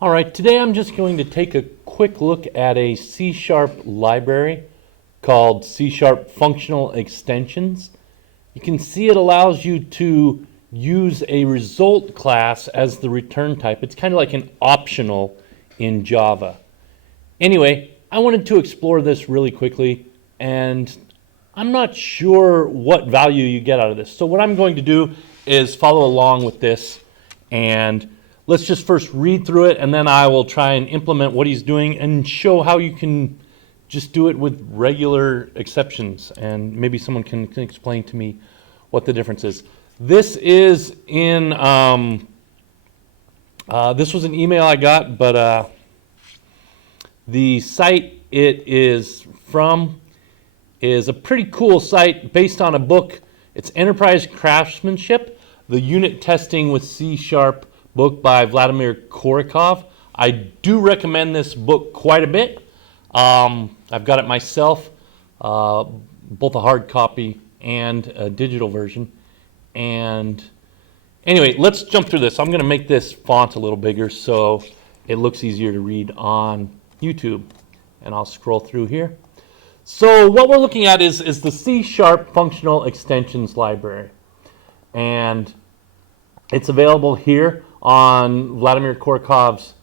All right, today I'm just going to take a quick look at a C# library called C# Functional Extensions. You can see it allows you to use a result class as the return type. It's kind of like an optional in Java. Anyway, I wanted to explore this really quickly, and I'm not sure what value you get out of this. So what I'm going to do is follow along with this, and let's just first read through it, and then I will try and implement what he's doing and show how you can just do it with regular exceptions, and maybe someone can explain to me what the difference is. This is in, this was an email I got, but the site it is from is a pretty cool site based on a book. It's Enterprise Craftsmanship, the Unit Testing with C# book by Vladimir Korikov. I do recommend this book quite a bit. I've got it myself, both a hard copy and a digital version. And anyway, let's jump through this. I'm going to make this font a little bigger so it looks easier to read on YouTube. And I'll scroll through here. So what we're looking at is the C# Functional Extensions library. And it's available here on Vladimir Korikov's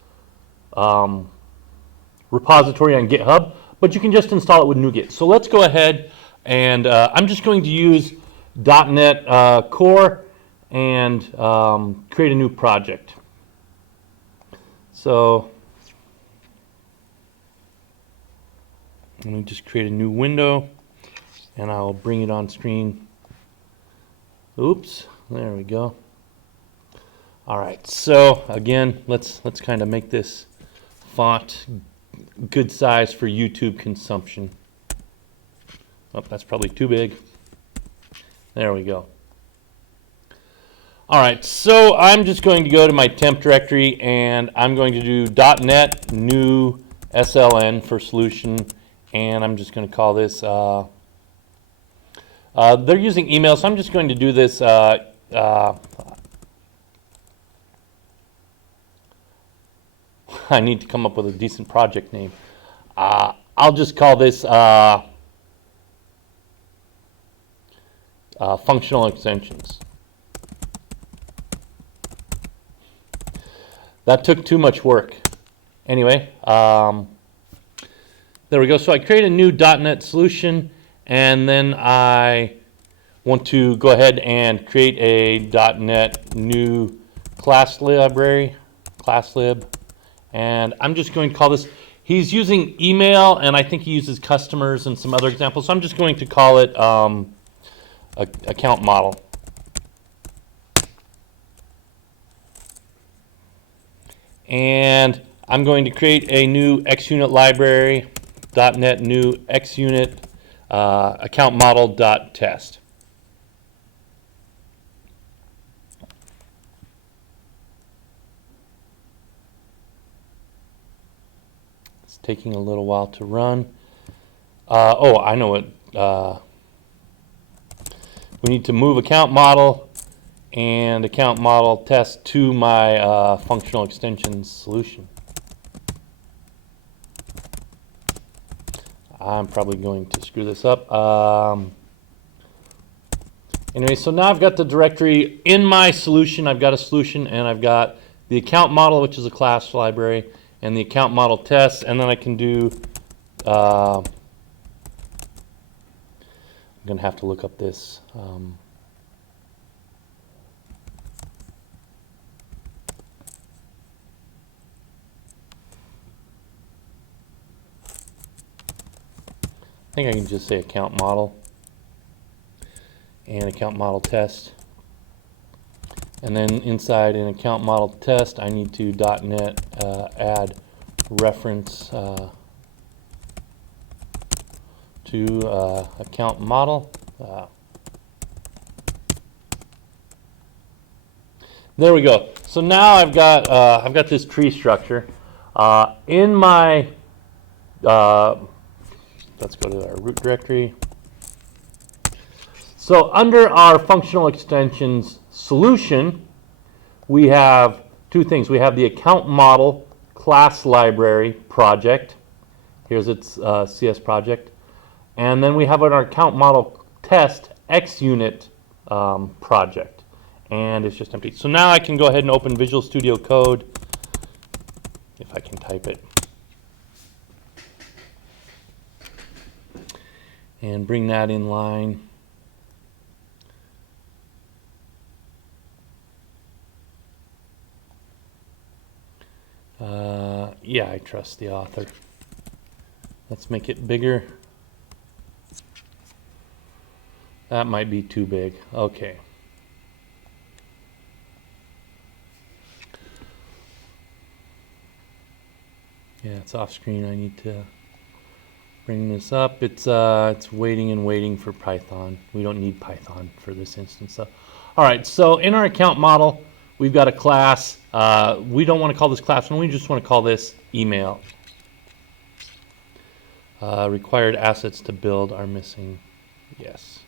repository on GitHub, but you can just install it with NuGet. So let's go ahead, and I'm just going to use .NET Core and create a new project. So let me just create a new window, and I'll bring it on screen. Oops, there we go. All right, so again, let's kind of make this font good size for YouTube consumption. Oh, that's probably too big. There we go. All right, so I'm just going to go to my temp directory, and I'm going to do .NET new SLN for solution, and I'm just going to call this, they're using email, so I'm just going to do this I need to come up with a decent project name. I'll just call this Functional Extensions. That took too much work. Anyway, there we go. So I create a new .NET solution, and then I want to go ahead and create a .NET new class library, class lib. And I'm just going to call this, he's using email, and I think he uses customers and some other examples. So I'm just going to call it account model. And I'm going to create a new XUnit library, .NET new XUnit account model.test. Taking a little while to run. Oh, I know what. We need to move account model and account model test to my functional extensions solution. I'm probably going to screw this up. Anyway, so now I've got the directory in my solution. I've got a solution, and I've got the account model, which is a class library, and the account model test, and then I can do, I'm going to have to look up this. I think I can just say account model and account model test. And then inside an account model test, I need to .NET add reference to account model. There we go. So now I've got this tree structure in my. Let's go to our root directory. So under our functional extensions solution, we have two things. We have the account model class library project. Here's its CS project. And then we have our account model test XUnit project. And it's just empty. So now I can go ahead and open Visual Studio Code, if I can type it, and bring that in line. Yeah, I trust the author. Let's make it bigger. That might be too big. Okay. Yeah, it's off screen. I need to bring this up. It's waiting and waiting for Python. We don't need Python for this instance. So, all right. So in our account model, we've got a class. We don't want to call this class one. We just want to call this email. Required assets to build are missing. Yes.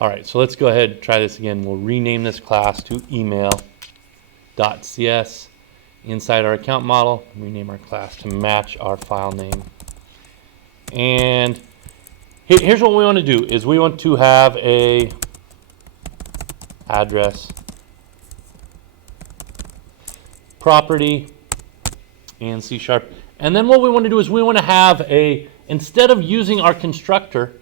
All right. So let's go ahead and try this again. We'll rename this class to email.cs. Inside our account model, rename our class to match our file name. And here's what we want to do is we want to have a address property in C#. And then what we want to do is we want to have instead of using our constructor,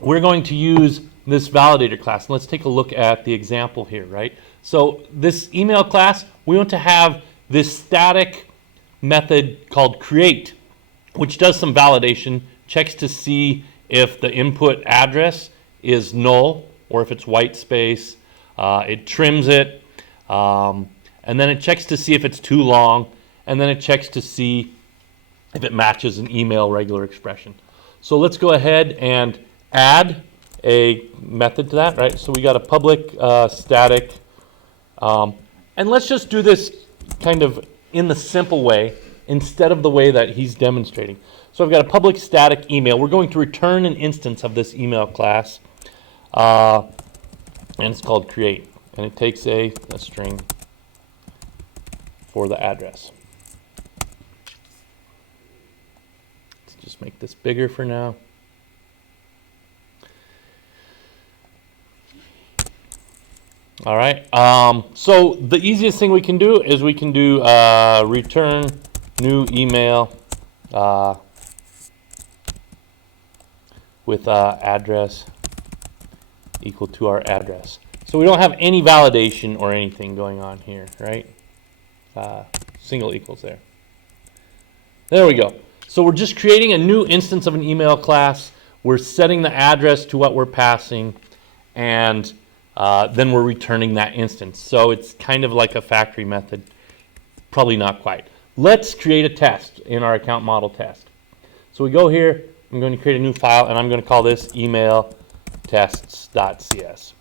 we're going to use this validator class. And let's take a look at the example here, right? So this email class, we want to have this static method called create, which does some validation, checks to see if the input address is null or if it's white space. It trims it, and then it checks to see if it's too long, and then it checks to see if it matches an email regular expression. So let's go ahead and add a method to that, right? So we got a public static, and let's just do this kind of in the simple way instead of the way that he's demonstrating. So I've got a public static email. We're going to return an instance of this email class, and it's called create, and it takes a string for the address. Let's just make this bigger for now. All right, so the easiest thing we can do is we can do return new email with address equal to our address. So we don't have any validation or anything going on here, right? Single equals there. There we go. So we're just creating a new instance of an email class. We're setting the address to what we're passing, and then we're returning that instance. So it's kind of like a factory method. Probably not quite. Let's create a test in our account model test. So we go here. I'm going to create a new file, and I'm going to call this email tests.cs.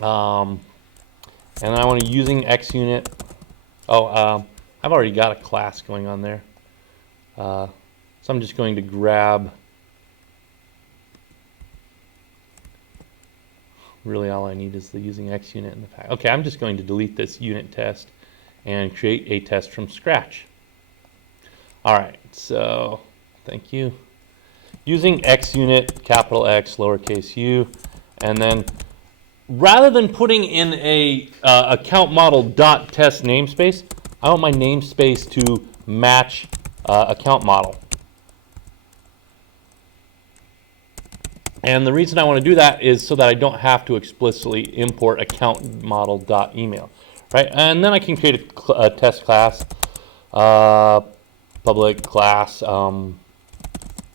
And I want to using XUnit. I've already got a class going on there. So I'm just going to grab. Really, all I need is the using XUnit in the fact. Okay, I'm just going to delete this unit test and create a test from scratch. All right, so thank you. Using XUnit, capital X, lowercase u, and then rather than putting in a account model dot test namespace, I want my namespace to match account model. And the reason I want to do that is so that I don't have to explicitly import account model dot email, right? And then I can create a test class, public class,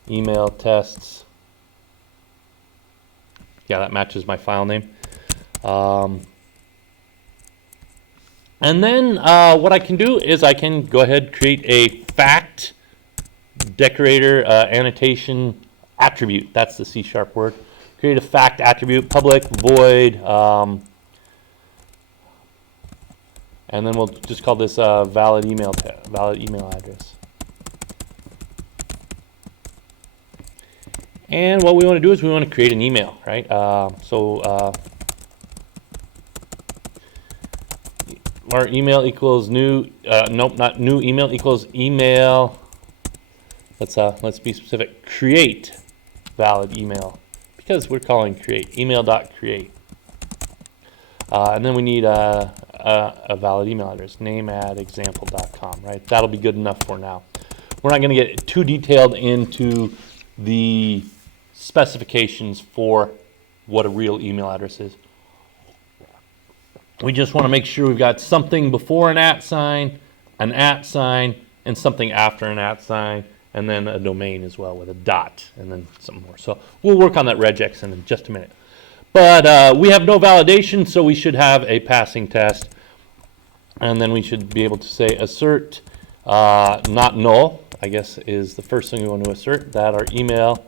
email tests. Yeah, that matches my file name. And then what I can do is I can go ahead and create a fact decorator annotation attribute. That's the C# word. Create a fact attribute, public void, and then we'll just call this valid email address. And what we want to do is we want to create an email, right? our email equals new, nope, not new email equals email. Let's be specific. Create valid email, because we're calling create, email.create. And then we need a valid email address, name@example.com, right? That'll be good enough for now. We're not going to get too detailed into the specifications for what a real email address is. We just want to make sure we've got something before an @ sign, an @ sign, and something after an @ sign, and then a domain as well with a dot, and then something more. So we'll work on that regex in just a minute. But we have no validation, so we should have a passing test. And then we should be able to say assert not null, I guess, is the first thing we want to assert, that our email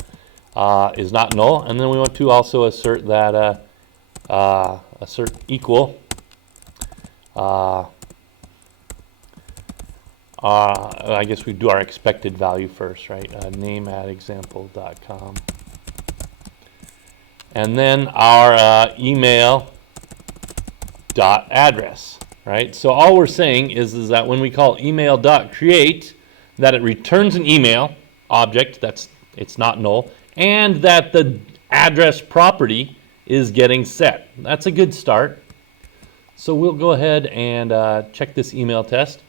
is not null. And then we want to also assert that assert equal I guess we do our expected value first, right? Name@example.com. And then our email dot address, right? So all we're saying is that when we call email.create, that it returns an email object, it's not null, and that the address property is getting set. That's a good start. So we'll go ahead and check this email test.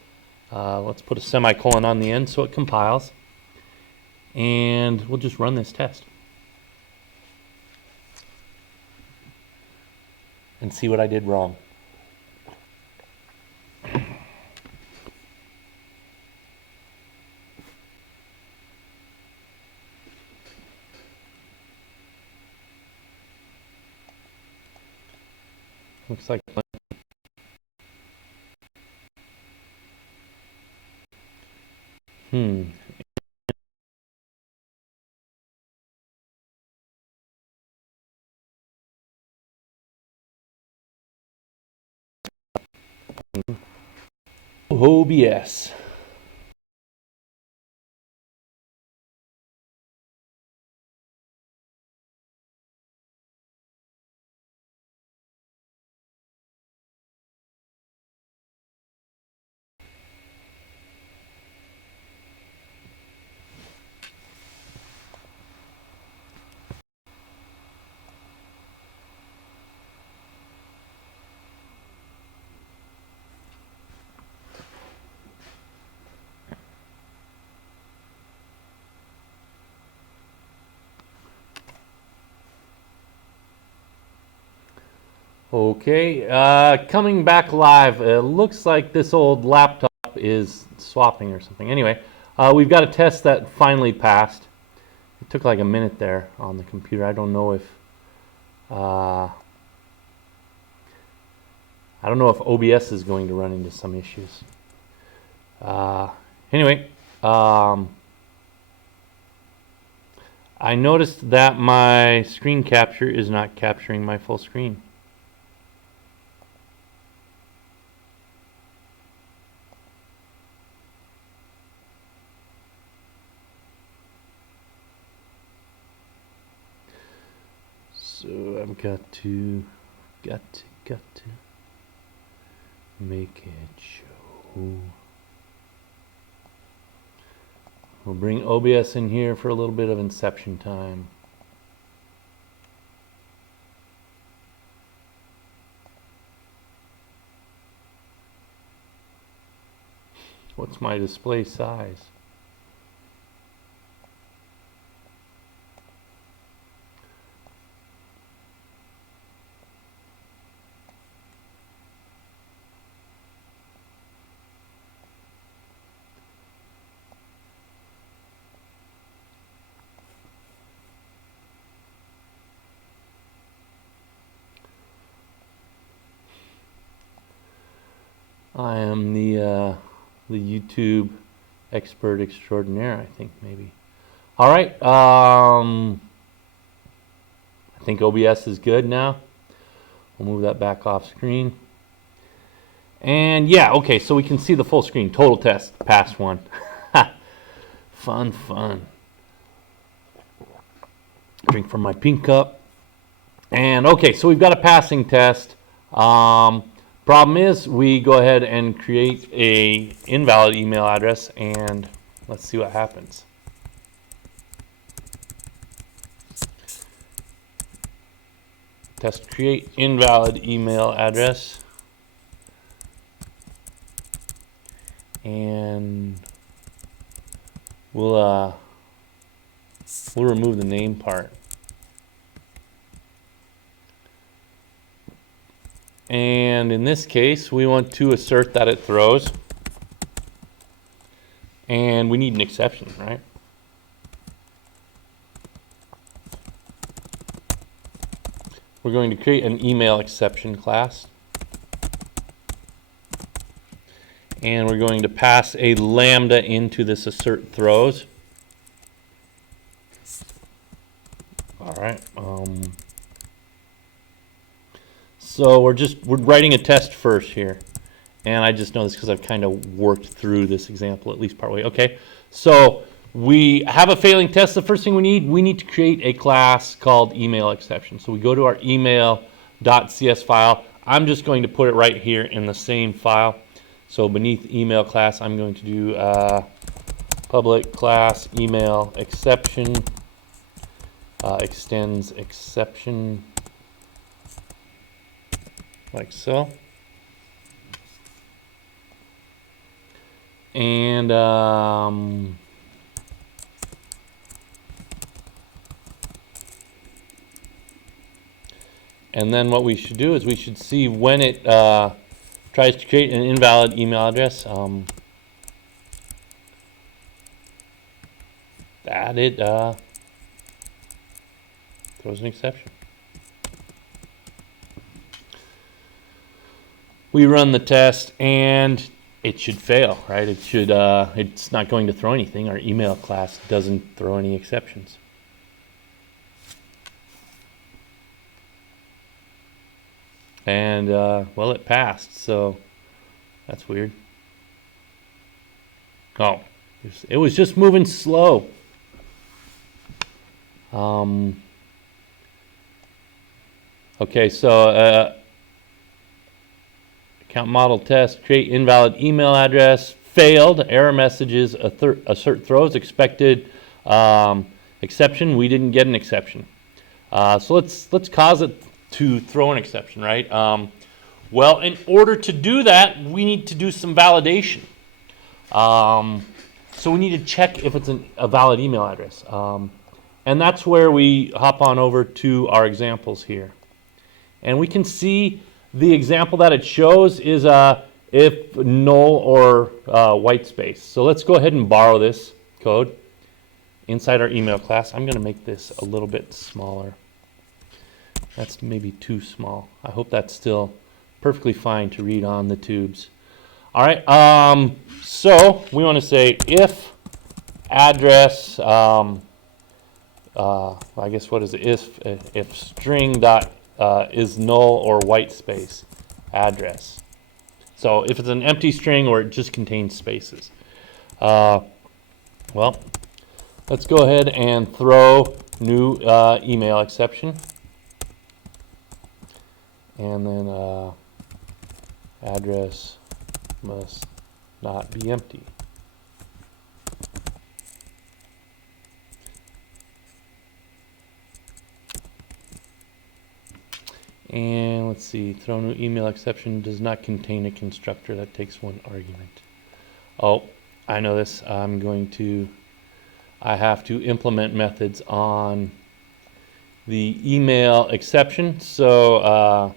Let's put a semicolon on the end so it compiles. And we'll just run this test and see what I did wrong. Looks like OBS. Okay, coming back live. It looks like this old laptop is swapping or something. Anyway, we've got a test that finally passed. It took like a minute there on the computer. I don't know if OBS is going to run into some issues. Anyway, I noticed that my screen capture is not capturing my full screen. So I've got to make it show. We'll bring OBS in here for a little bit of inception time. What's my display size? I am the YouTube expert extraordinaire, I think, maybe. All right. I think OBS is good now. We'll move that back off screen. And yeah, okay, so we can see the full screen. Total test, pass one. Fun. Drink from my pink cup. And okay, so we've got a passing test. Problem is, we go ahead and create a invalid email address, and let's see what happens. Test create invalid email address, and we'll remove the name part. And in this case, we want to assert that it throws, and we need an exception, right? We're going to create an email exception class, and we're going to pass a lambda into this assert throws. All right. So we're writing a test first here, and I just know this because I've kind of worked through this example at least partway. Okay, so we have a failing test. The first thing we need to create a class called email exception. So we go to our email.cs file. I'm just going to put it right here in the same file. So beneath email class, I'm going to do public class email exception extends exception, like so. And then what we should do is we should see when it tries to create an invalid email address, that it throws an exception. We run the test, and it should fail, right? It should. It's not going to throw anything. Our email class doesn't throw any exceptions. And well, it passed, so that's weird. Oh, it was just moving slow. Okay, so account model test, create invalid email address, failed, error messages, assert throws, expected exception. We didn't get an exception. So let's cause it to throw an exception, right? Well, in order to do that, we need to do some validation. So we need to check if it's a valid email address. And that's where we hop on over to our examples here. And we can see the example that it shows is if null or white space. So let's go ahead and borrow this code inside our email class. I'm going to make this a little bit smaller. That's maybe too small. I hope that's still perfectly fine to read on the tubes. All right, so we want to say if address, I guess what is it? If string dot is null or white space address. So if it's an empty string or it just contains spaces. Well, let's go ahead and throw new email exception. And then address must not be empty. And let's see, throw new email exception does not contain a constructor that takes one argument. Oh, I know this. I have to implement methods on the email exception. So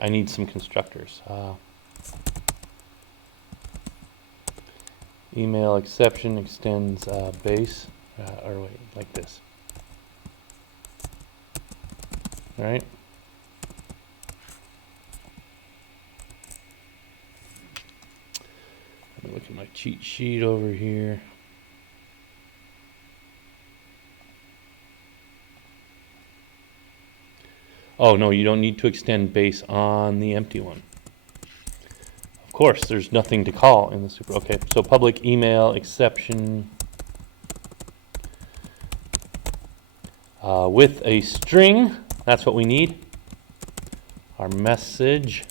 I need some constructors. Email exception extends base, or wait, like this. All right. Let me look at my cheat sheet over here. Oh, no, you don't need to extend base on the empty one. Of course, there's nothing to call in the super. Okay, so public email exception with a string That's what we need. Our message.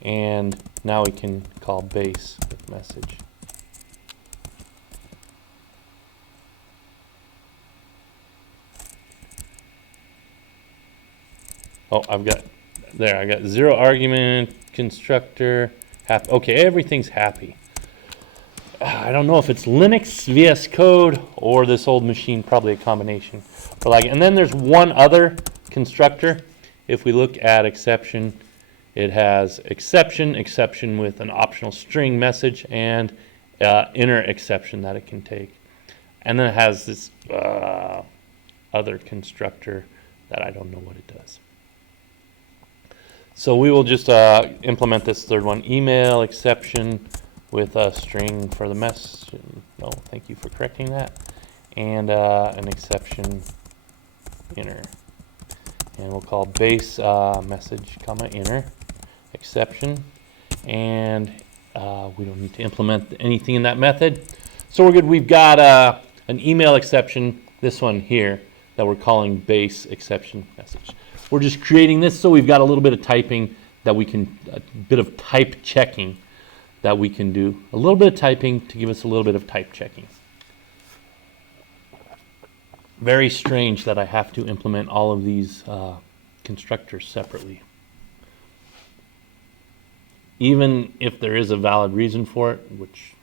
And now we can call base with message. Oh, I got 0 argument, constructor, happy. Okay, everything's happy. I don't know if it's Linux, VS Code, or this old machine, probably a combination. But and then there's one other constructor. If we look at exception, it has exception with an optional string message, and inner exception that it can take. And then it has this other constructor that I don't know what it does. So we will just implement this third one, email exception with a string for the message. No, thank you for correcting that. And an exception inner. And we'll call base message, comma, inner, exception. And we don't need to implement anything in that method. So we're good. We've got an email exception, this one here, that we're calling base exception message. We're just creating this so we've got a little bit of typing that we can, a bit of type checking that we can do. A little bit of typing to give us a little bit of type checking. Very strange that I have to implement all of these constructors separately. Even if there is a valid reason for it, which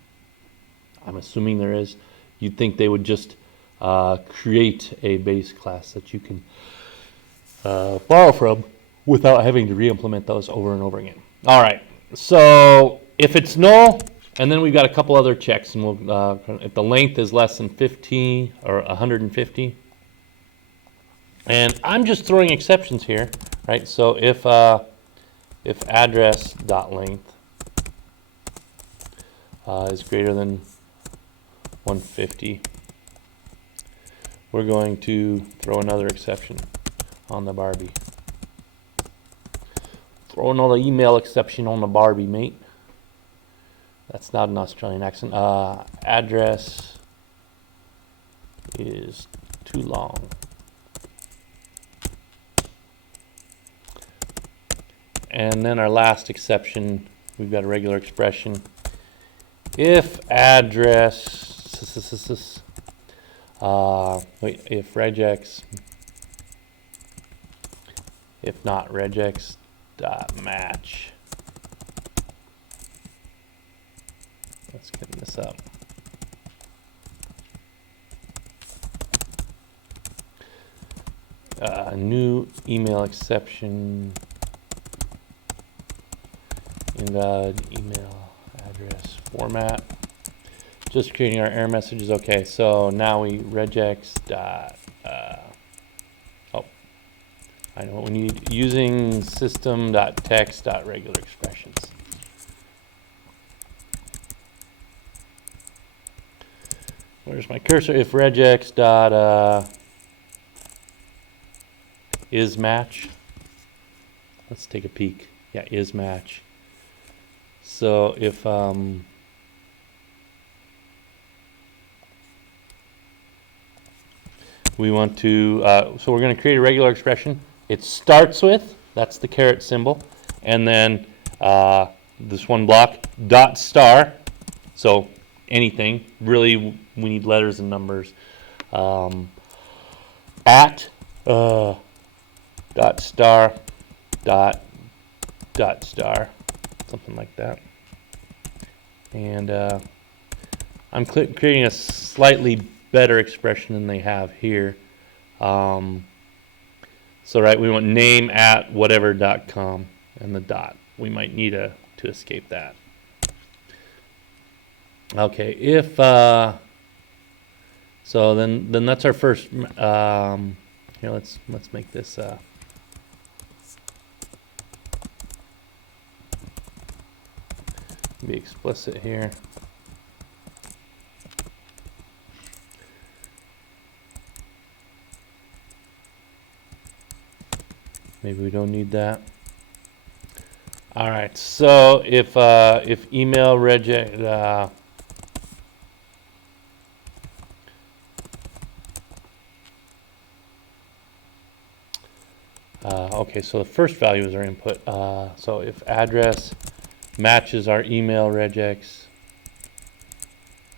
I'm assuming there is, you'd think they would just create a base class that you can borrow from without having to re-implement those over and over again. All right, so if it's null, and then we've got a couple other checks, and we'll if the length is less than 50 or 150, and I'm just throwing exceptions here, right? So if address.length is greater than 150, we're going to throw another exception on the Barbie. Throw another email exception on the Barbie, mate. That's not an Australian accent. Address is too long. And then our last exception, we've got a regular expression. If address, if regex, if not regex dot match. Let's get this up. New email exception. Invalid email address format. Just creating our error messages. Okay, so now we regex dot. I know what we need. Using system.text.regular expressions. Where's my cursor? If regex dot is match. Let's take a peek. Yeah, is match. So if we want to, so we're going to create a regular expression. It starts with, that's the caret symbol, and then this one block, dot star, so anything, really we need letters and numbers, at dot star, dot star, something like that. And I'm creating a slightly better expression than they have here. So right, we want name at whatever.com and the dot. We might need to escape that. Okay, if so, then that's our first. Here, let's make this. Be explicit here. Maybe we don't need that. All right. So if email reject Okay, so the first value is our input. So if address matches our email regex,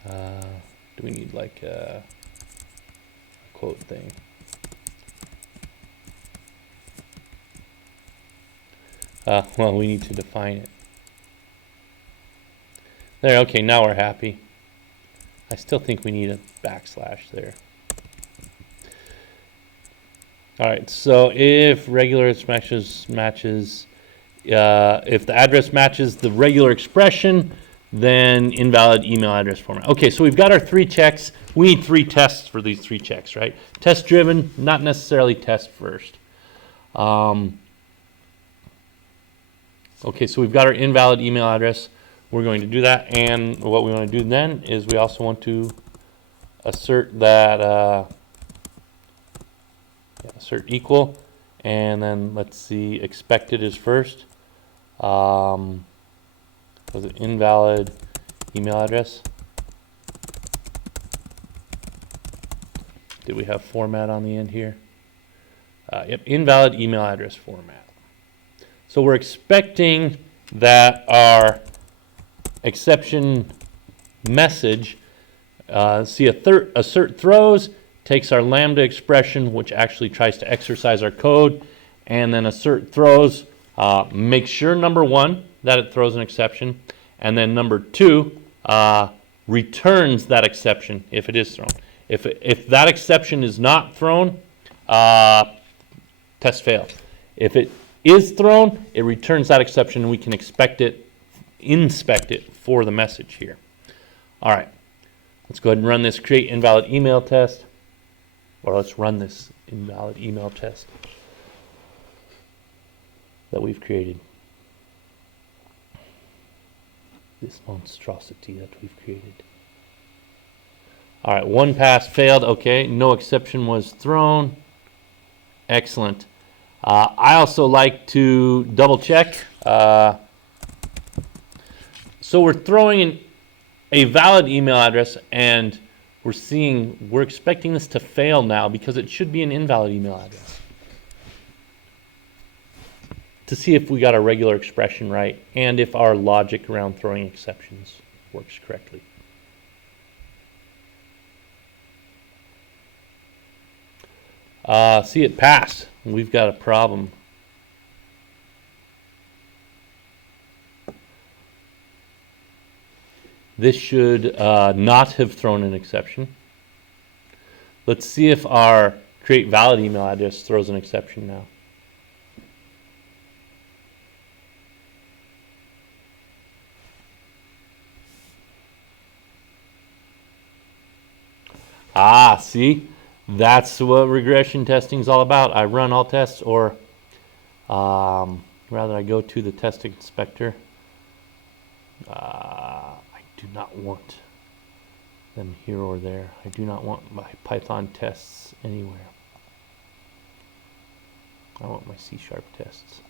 do we need like a quote thing? Well, we need to define it. There, okay, now we're happy. I still think we need a backslash there. All right, so if regular matches, if the address matches the regular expression, then invalid email address format. Okay, so we've got our 3 checks. We need 3 tests for these 3 checks, right? Test driven, not necessarily test first. Okay, so we've got our invalid email address. We're going to do that, and what we want to do then is we also want to assert that assert equal, and then let's see, expected is first. Was it invalid email address? Did we have format on the end here? Yep, invalid email address format. So we're expecting that our exception message, assert throws, takes our lambda expression, which actually tries to exercise our code, and then assert throws, make sure number 1 that it throws an exception, and then number 2 returns that exception if it is thrown. If that exception is not thrown, test failed. If it is thrown, it returns that exception, and we can inspect it for the message here. All right, let's go ahead and run this create invalid email test. Or let's run this invalid email test that we've created. This monstrosity that we've created. All right, 1 pass failed. Okay, no exception was thrown. Excellent. I also like to double check. So we're throwing in a valid email address, and we're expecting this to fail now because it should be an invalid email address. To see if we got a regular expression right and if our logic around throwing exceptions works correctly. See, it passed. We've got a problem. This should not have thrown an exception. Let's see if our create valid email address throws an exception now. See, that's what regression testing is all about. I run all tests, or rather I go to the test inspector. I do not want them here or there. I do not want my Python tests anywhere. I want my C# tests.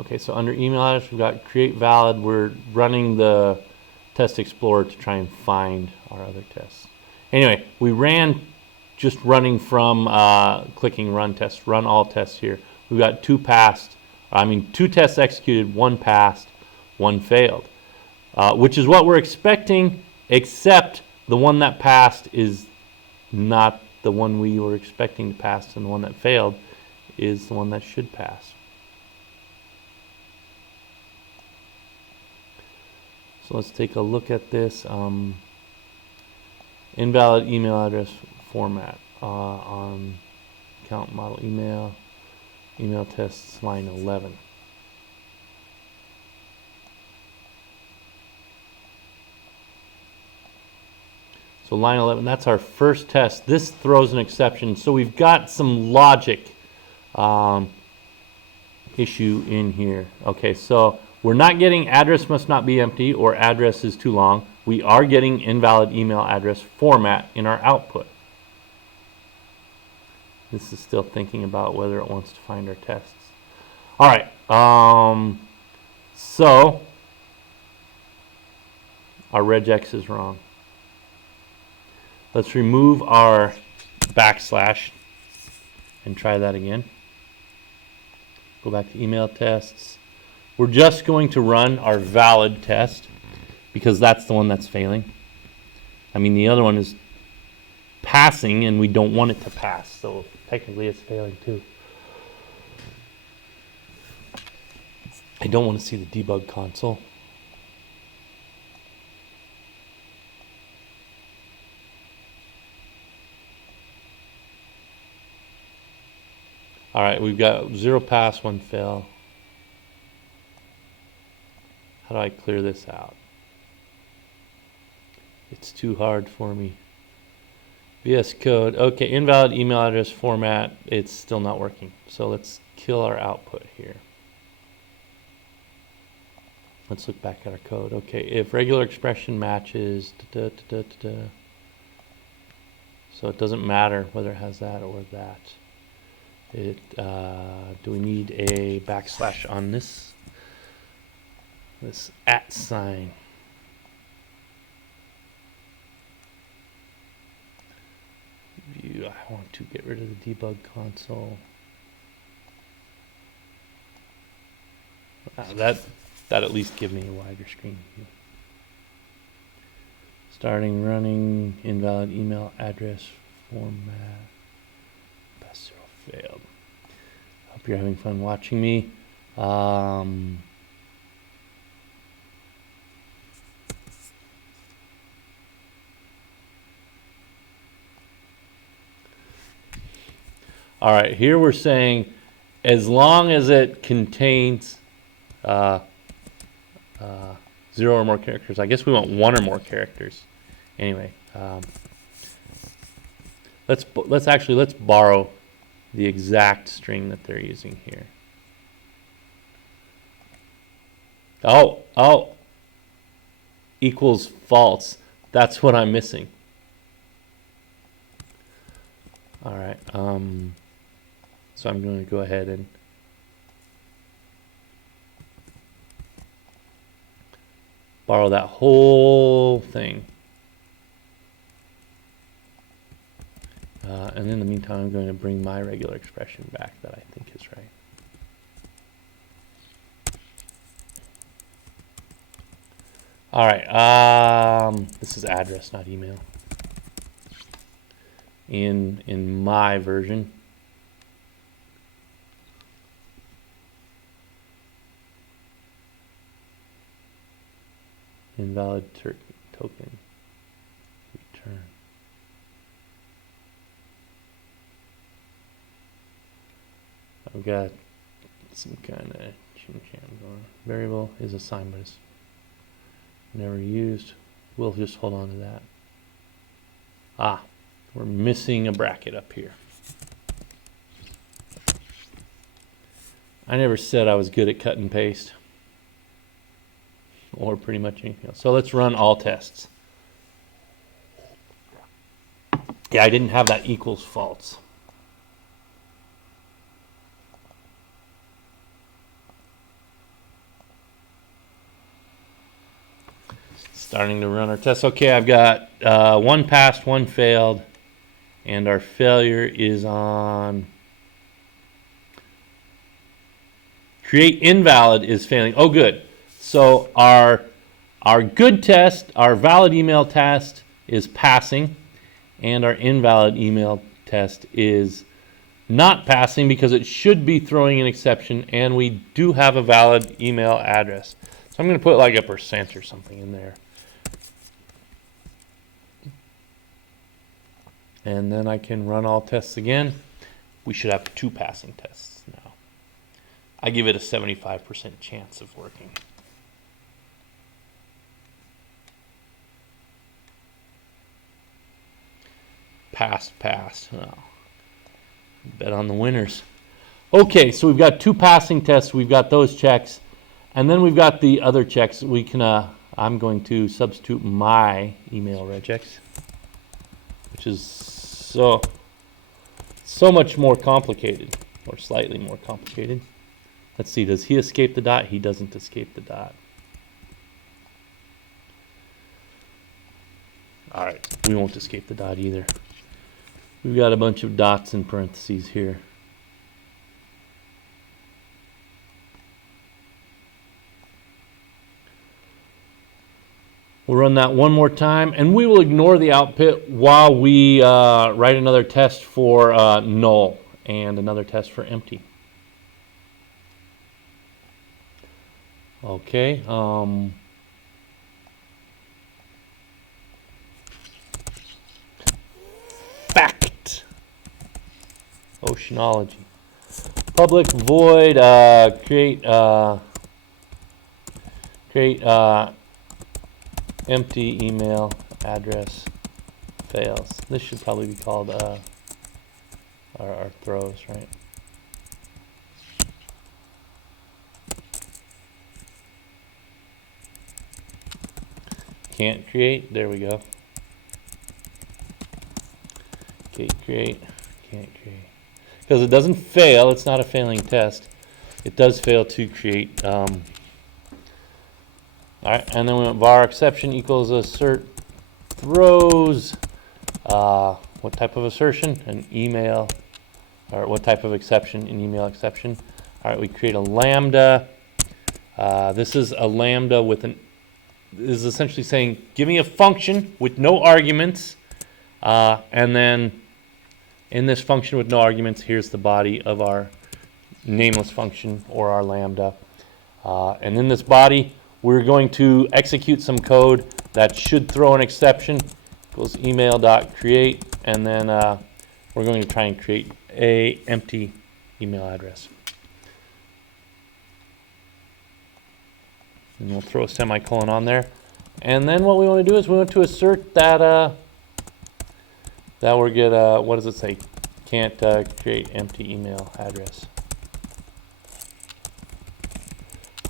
Okay, so under email address, we've got create valid. We're running the test explorer to try and find our other tests. Anyway, we ran just running from clicking run test, run all tests here. We've got 2 tests executed, 1 passed, 1 failed, which is what we're expecting, except the one that passed is not the one we were expecting to pass, and the one that failed is the one that should pass. So let's take a look at this. Invalid email address format on count model email tests line 11. So line 11, that's our first test. This throws an exception. So we've got some logic issue in here. Okay, so we're not getting address must not be empty or address is too long. We are getting invalid email address format in our output. This is still thinking about whether it wants to find our tests. All right, so our regex is wrong. Let's remove our backslash and try that again. Go back to email tests. We're just going to run our valid test because that's the one that's failing. I mean, the other one is passing and we don't want it to pass, so technically it's failing too. I don't want to see the debug console. All right, we've got 0 pass, 1 fail. How do I clear this out? It's too hard for me. VS Code. Okay, invalid email address format. It's still not working. So let's kill our output here. Let's look back at our code. Okay, if regular expression matches, so it doesn't matter whether it has that or that. Do we need a backslash on this @ sign? View. I want to get rid of the debug console. That at least give me a wider screen view. Starting running invalid email address format. Pass 0 failed. Hope you're having fun watching me. All right, here we're saying as long as it contains 0 or more characters. I guess we want 1 or more characters. Anyway, let's borrow the exact string that they're using here. Oh, equals false. That's what I'm missing. All right. So I'm going to go ahead and borrow that whole thing. And in the meantime, I'm going to bring my regular expression back that I think is right. All right. This is address, not email. In my version. Invalid token return. I've got some kind of chim-cham going. Variable is assigned, but it's never used. We'll just hold on to that. We're missing a bracket up here. I never said I was good at cut and paste. Or pretty much anything else. So let's run all tests. Yeah, I didn't have that equals false. Starting to run our tests. Okay, I've got 1 passed, 1 failed, and our failure is on create invalid is failing. Oh, good. So our good test, our valid email test is passing, and our invalid email test is not passing because it should be throwing an exception, and we do have a valid email address. So I'm going to put like a % or something in there. And then I can run all tests again. We should have 2 passing tests now. I give it a 75% chance of working. Passed. Oh, bet on the winners. Okay, so we've got 2 passing tests. We've got those checks, and then we've got the other checks. We can. I'm going to substitute my email regex, which is so much more complicated, or slightly more complicated. Let's see. Does he escape the dot? He doesn't escape the dot. All right, we won't escape the dot either. We've got a bunch of dots in parentheses here. We'll run that one more time, and we will ignore the output while we write another test for null and another test for empty. Okay. Fact. Oceanology. Public void create empty email address fails. This should probably be called our throws, right? Can't create. There we go. Can't create. Because it doesn't fail. It's not a failing test. It does fail to create. All right, and then we went var exception equals assert throws. What type of assertion? An email. Or what type of exception? An email exception. All right, we create a lambda. This is a lambda with an. This is essentially saying, give me a function with no arguments, and then in this function with no arguments, here's the body of our nameless function or our lambda. And in this body, we're going to execute some code that should throw an exception, equals email.create, and then we're going to try and create a empty email address. And we'll throw a semicolon on there. And then what we want to do is we want to assert that that we're good, what does it say? Can't create empty email address.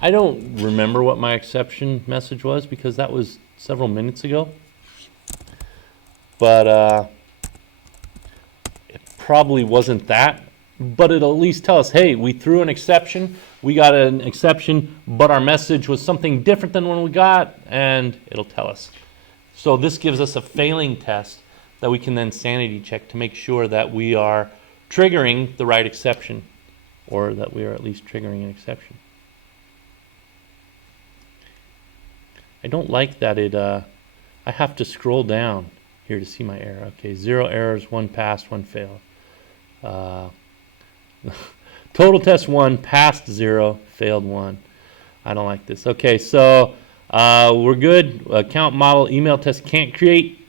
I don't remember what my exception message was because that was several minutes ago. But it probably wasn't that. But it'll at least tell us, hey, we threw an exception, we got an exception, but our message was something different than one we got, and it'll tell us. So this gives us a failing test that we can then sanity check to make sure that we are triggering the right exception, or that we are at least triggering an exception. I don't like that I have to scroll down here to see my error. Okay, 0 errors, 1 passed, 1 failed. Total test 1, passed 0, failed 1. I don't like this. Okay, so we're good. Account model email test can't create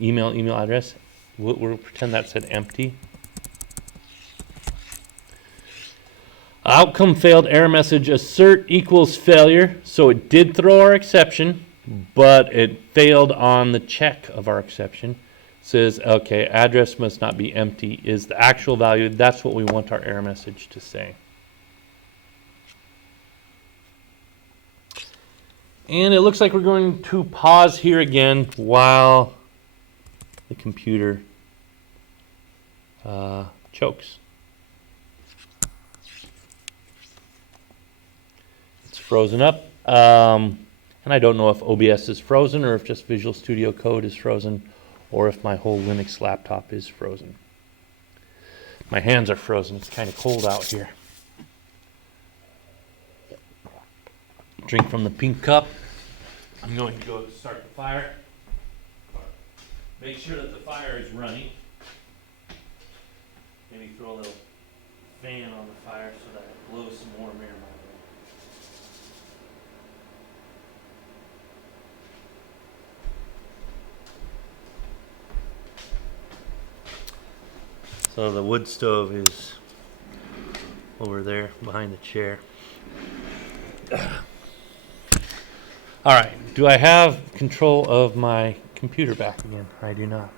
email address. We'll pretend that said empty. Outcome failed, error message, assert equals failure. So it did throw our exception, but it failed on the check of our exception. Says, okay, address must not be empty is the actual value. That's what we want our error message to say. And it looks like we're going to pause here again while the computer chokes. It's frozen up. And I don't know if OBS is frozen or if just Visual Studio Code is frozen, or if my whole Linux laptop is frozen. My hands are frozen. It's kind of cold out here. Drink from the pink cup. I'm going to go start the fire. Make sure that the fire is running. Maybe throw a little fan on the fire so that it blows some warm air my way. So the wood stove is over there behind the chair. All right, do I have control of my computer back again? I do not.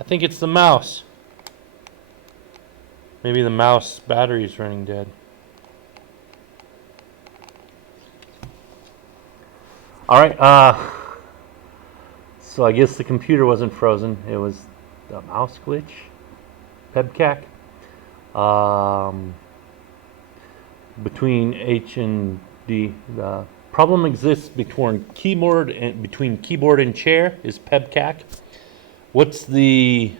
I think it's the mouse. Maybe the mouse battery is running dead. All right. So I guess the computer wasn't frozen. It was the mouse glitch. Pebcac. Between H and D, the problem exists between keyboard and chair is Pebcac. What's the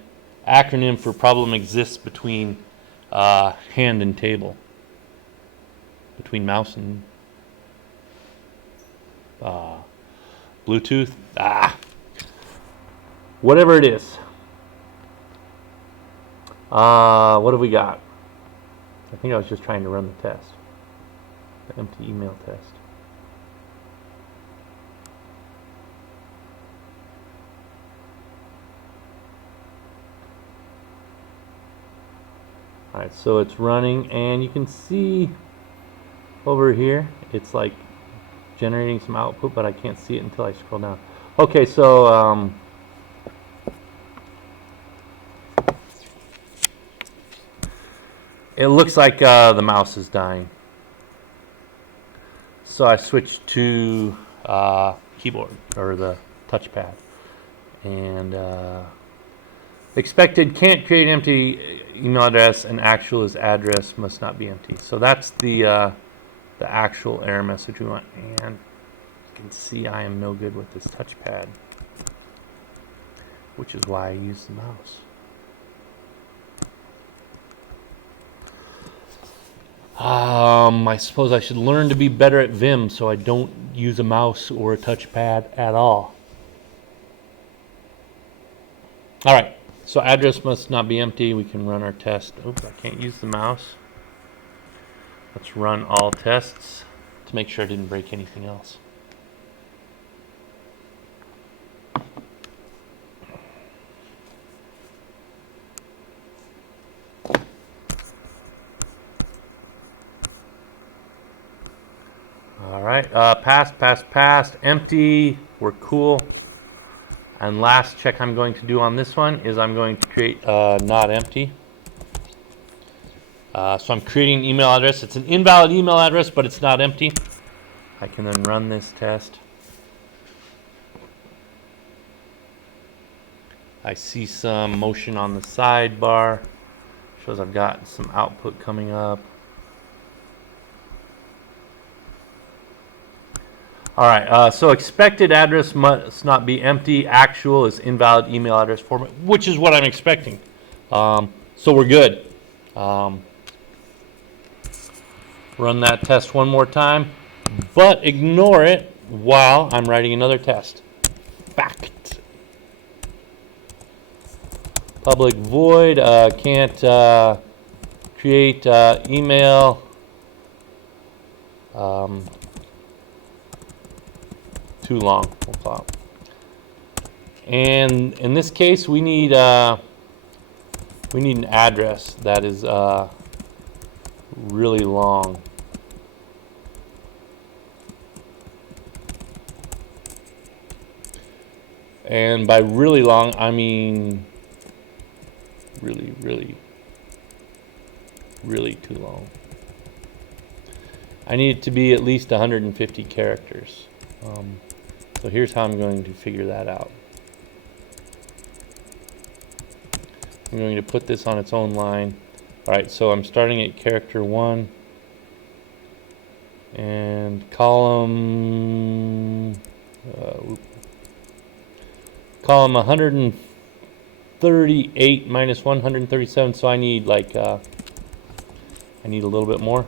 acronym for problem exists between hand and table? Between mouse and Bluetooth? Whatever it is. What have we got? I think I was just trying to run the test. The empty email test. Alright, so it's running, and you can see over here, it's like generating some output, but I can't see it until I scroll down. Okay, so it looks like the mouse is dying. So I switched to keyboard, or the touchpad. And expected can't create empty email address, and actual is address must not be empty. So that's the actual error message we want. And you can see I am no good with this touchpad, which is why I use the mouse. I suppose I should learn to be better at Vim so I don't use a mouse or a touchpad at all. Alright, so address must not be empty. We can run our test. Oops, I can't use the mouse. Let's run all tests to make sure I didn't break anything else. Alright, passed, empty, we're cool. And last check I'm going to do on this one is I'm going to create not empty. So I'm creating an email address. It's an invalid email address, but it's not empty. I can then run this test. I see some motion on the sidebar. Shows I've got some output coming up. Alright, so expected address must not be empty. Actual is invalid email address format, which is what I'm expecting. So we're good. Run that test one more time, but ignore it while I'm writing another test. Fact. Public void, can't create email. Too long, we'll stop. And in this case, we need an address that is really long. And by really long, I mean really too long. I need it to be at least 150 characters. So here's how I'm going to figure that out. I'm going to put this on its own line. Alright, so I'm starting at character 1 and column 138 minus 137, so I need like I need a little bit more.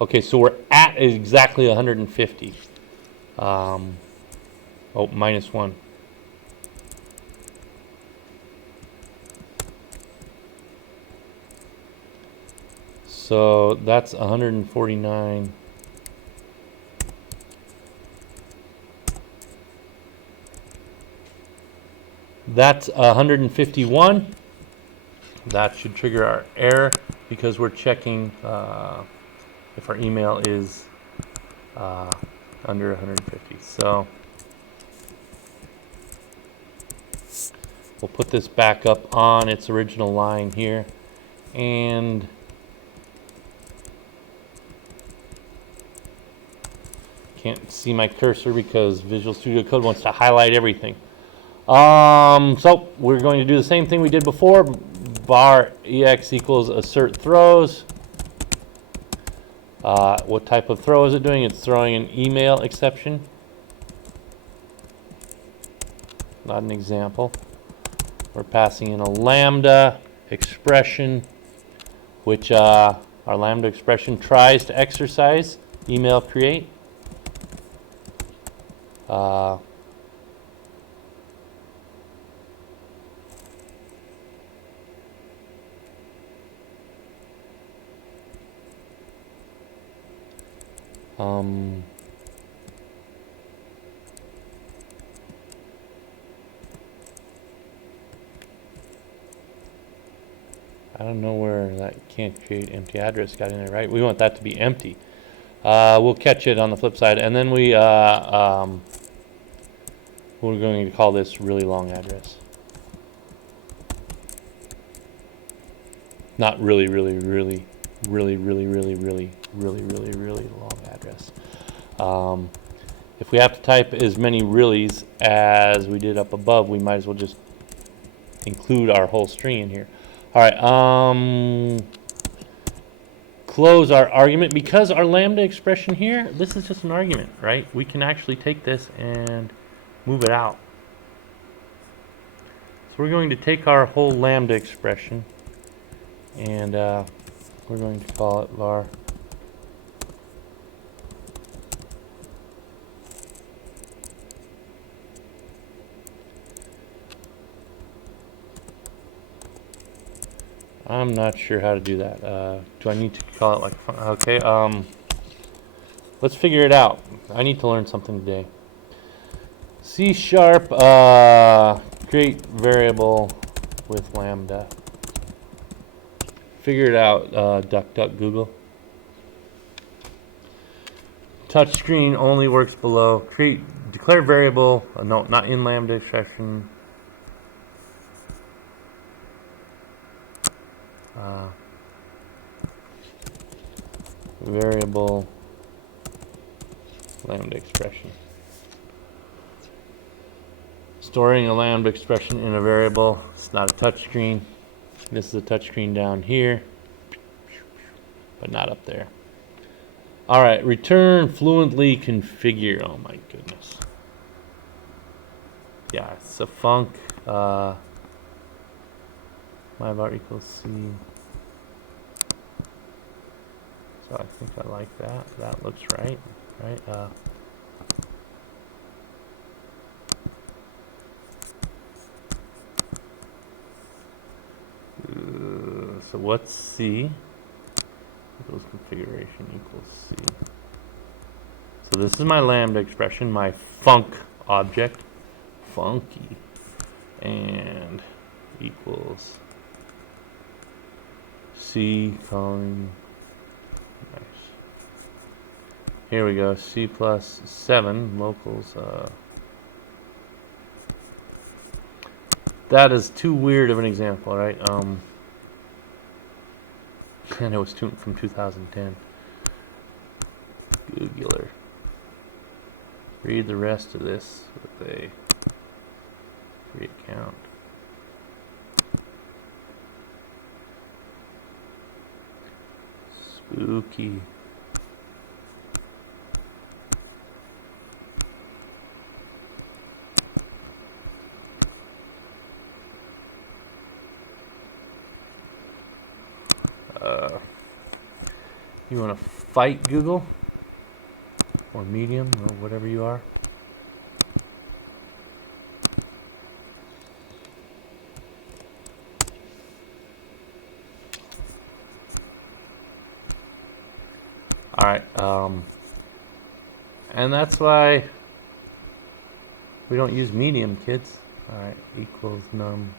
Okay, so we're at exactly 150. Minus 1. So that's 149. That's 151. That should trigger our error because we're checking if our email is under 150. So we'll put this back up on its original line here, and can't see my cursor because Visual Studio Code wants to highlight everything. So we're going to do the same thing we did before. Var ex equals assert throws. What type of throw is it doing? It's throwing an email exception. Not an example. We're passing in a lambda expression, which our lambda expression tries to exercise email create. I don't know where that can't create empty address got in there, right? We want that to be empty. We'll catch it on the flip side, and then we're going to call this really long address. Not really long address. If we have to type as many reallys as we did up above, we might as well just include our whole string in here. All right, close our argument. Because our lambda expression here, this is just an argument, right? We can actually take this and move it out. So we're going to take our whole lambda expression and we're going to call it var I'm not sure how to do that. Do I need to call it like, okay, let's figure it out. I need to learn something today. Csharp, create variable with lambda. Figure it out, duck, Google. Touchscreen only works below. Declare variable, no, not in lambda expression. Variable lambda expression. Storing a lambda expression in a variable. It's not a touchscreen. This is a touchscreen down here, but not up there. All right, return fluently configure. Oh my goodness. Yeah, it's a func. My var equals C. So I think I like that. That looks right, right? So what's C? Equals configuration equals C. So this is my lambda expression, my func object, funky, and equals C calling. Nice. Here we go. C plus 7 locals. That is too weird of an example, right? And it was from 2010. Googler. Read the rest of this with a free account. Spooky. You want to fight Google or Medium or whatever you are? All right, and that's why we don't use Medium, kids. All right, equals num.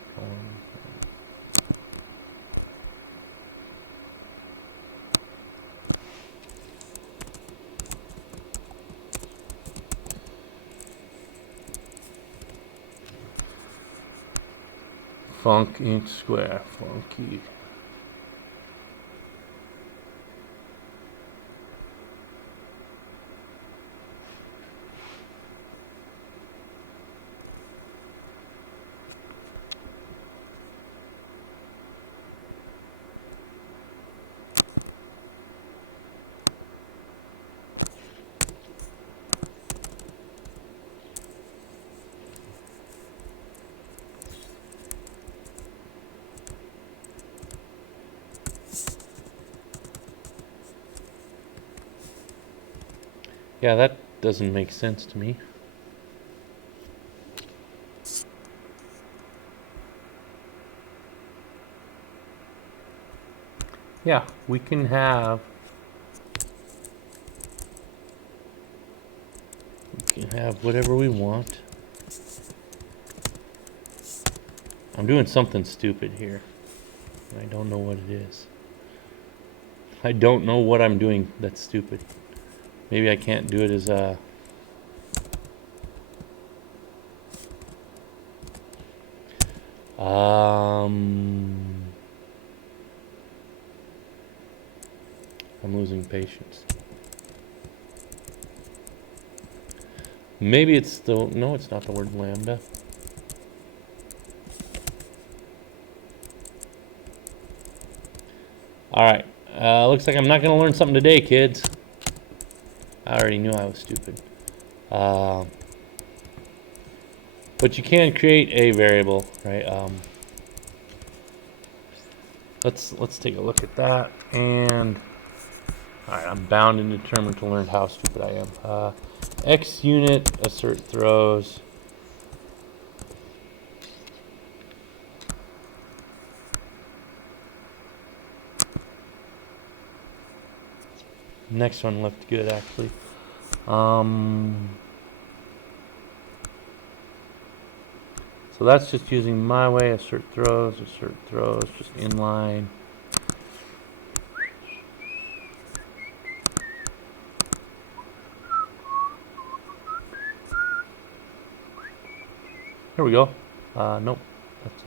Func int square, funky. Yeah, that doesn't make sense to me. Yeah, we can have whatever we want. I'm doing something stupid here. I don't know what it is. I don't know what I'm doing that's stupid. Maybe I can't do it as a... I'm losing patience. Maybe it's the... No, it's not the word lambda. Alright. Looks like I'm not going to learn something today, kids. I already knew I was stupid. But you can create a variable, right? Let's take a look at that. And alright, I'm bound and determined to learn how stupid I am. X unit assert throws. Next one looked good, actually. So that's just using my way. Assert throws, just inline. Here we go. Nope. That's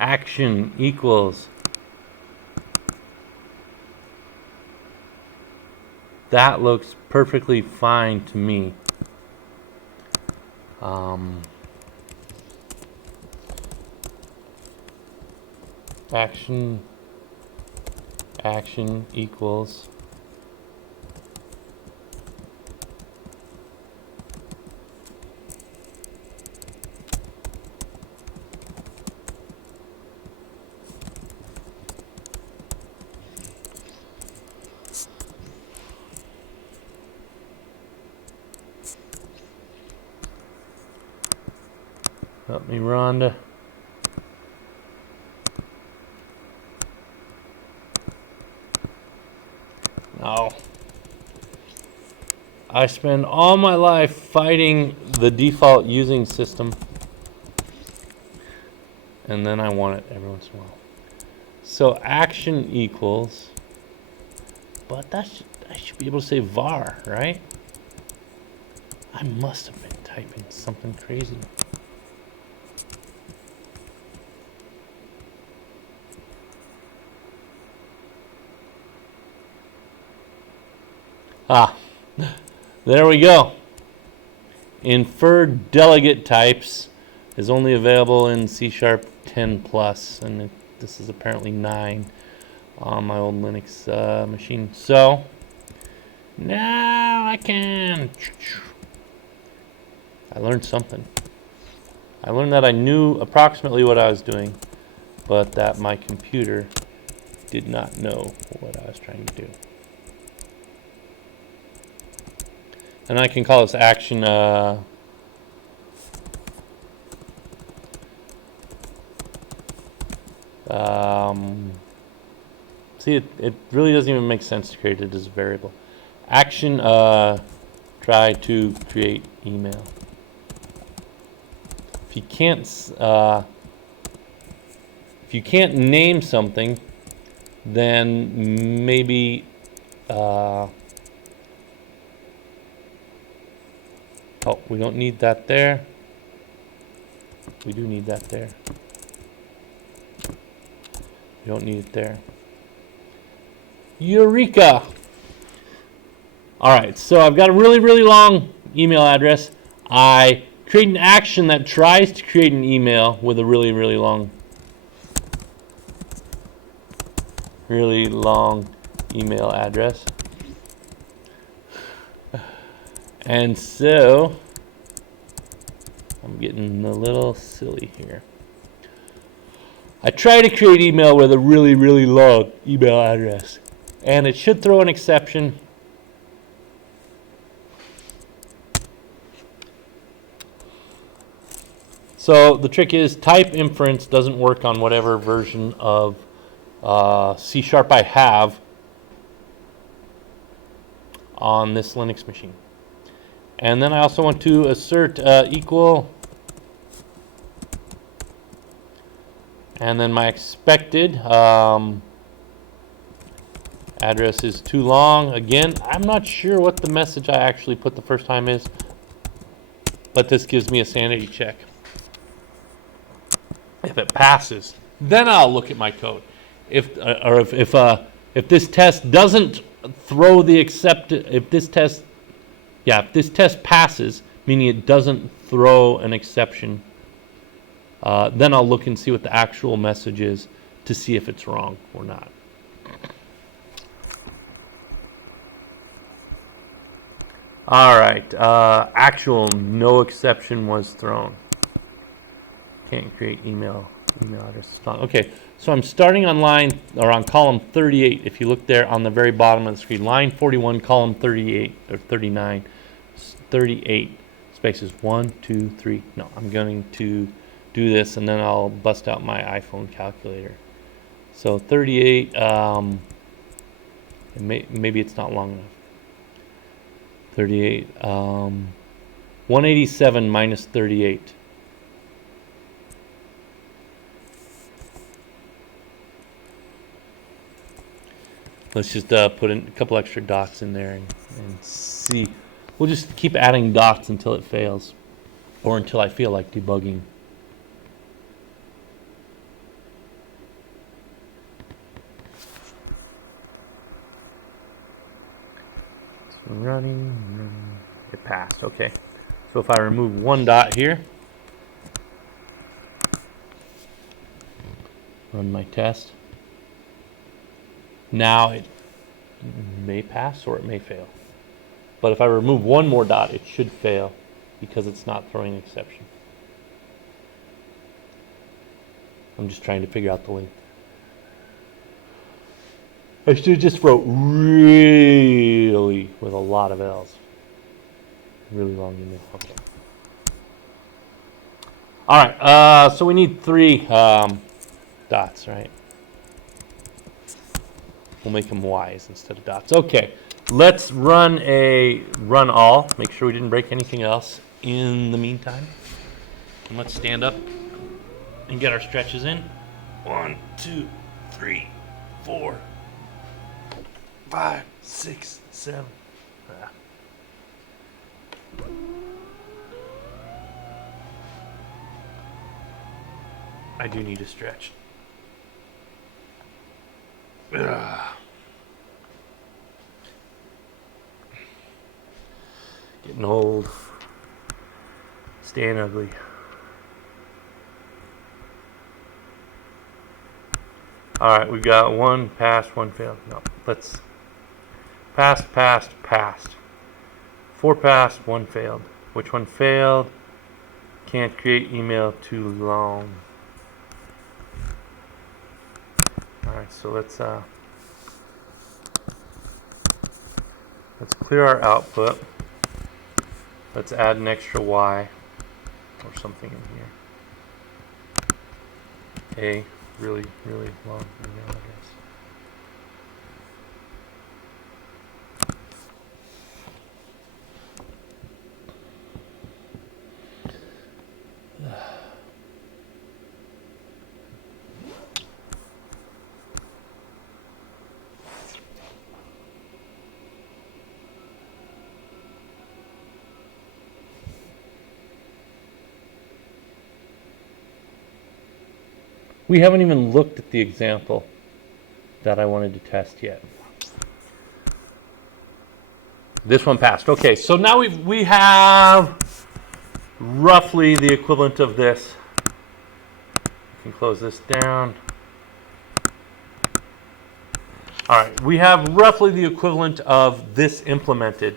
action equals. That looks perfectly fine to me. Action equals. Help me, Rhonda. No. I spend all my life fighting the default using system, and then I want it every once in a while. So action equals, but I should be able to say var, right? I must have been typing something crazy. Ah, there we go. Inferred delegate types is only available in C# 10 plus, and this is apparently 9 on my old Linux machine. So now I can. I learned something. I learned that I knew approximately what I was doing, but that my computer did not know what I was trying to do. And I can call this action see, it really doesn't even make sense to create it as a variable. Action try to create email. If you can't name something, then maybe oh, we don't need that there. We do need that there. We don't need it there. Eureka! Alright, so I've got a really, really long email address. I create an action that tries to create an email with a really, really long really long email address. And so I'm getting a little silly here. I try to create email with a really, really long email address, and it should throw an exception. So the trick is type inference doesn't work on whatever version of C# I have on this Linux machine. And then I also want to assert equal, and then my expected address is too long. Again, I'm not sure what the message I actually put the first time is, but this gives me a sanity check. If it passes, then I'll look at my code. If this test doesn't throw the if this test passes, meaning it doesn't throw an exception, then I'll look and see what the actual message is to see if it's wrong or not. All right, actual no exception was thrown. Can't create email address. Okay, so I'm starting on on column 38. If you look there on the very bottom of the screen, line 41, column 38 or 39, 38 spaces 1, 2, 3. No, I'm going to do this and then I'll bust out my iPhone calculator. So 38. Maybe it's not long enough. 38. 187 minus 38. Let's just put in a couple extra dots in there and see. We'll just keep adding dots until it fails, or until I feel like debugging. It's running. It passed. Okay. So if I remove one dot here, run my test. Now it may pass or it may fail. But if I remove one more dot, it should fail because it's not throwing an exception. I'm just trying to figure out the length. I should have just wrote really with a lot of L's. Really long email. Okay. All right, so we need 3 dots, right? We'll make them Y's instead of dots. Okay, let's run all. Make sure we didn't break anything else in the meantime. And let's stand up and get our stretches in. 1, 2, 3, 4, 5, 6, 7. I do need a stretch. Getting old. Staying ugly. Alright, we got 1 passed, 1 failed. No, let's passed. 4 passed, 1 failed. Which one failed? Can't create email too long. Alright, so let's clear our output. Let's add an extra Y or something in here. A really long email address. We haven't even looked at the example that I wanted to test yet. This one passed. Okay, so now we have roughly the equivalent of this. We can close this down. All right, we have roughly the equivalent of this implemented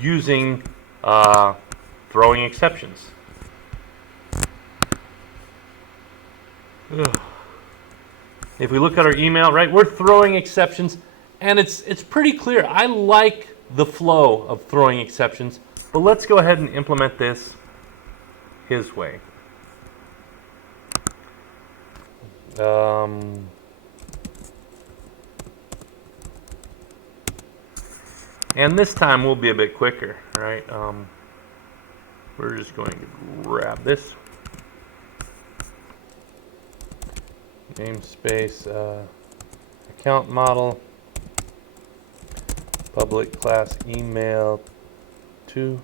using throwing exceptions. Ugh. If we look at our email, right, we're throwing exceptions, and it's pretty clear. I like the flow of throwing exceptions, but let's go ahead and implement this his way. And this time we'll be a bit quicker, right? We're just going to grab this namespace account model public class email to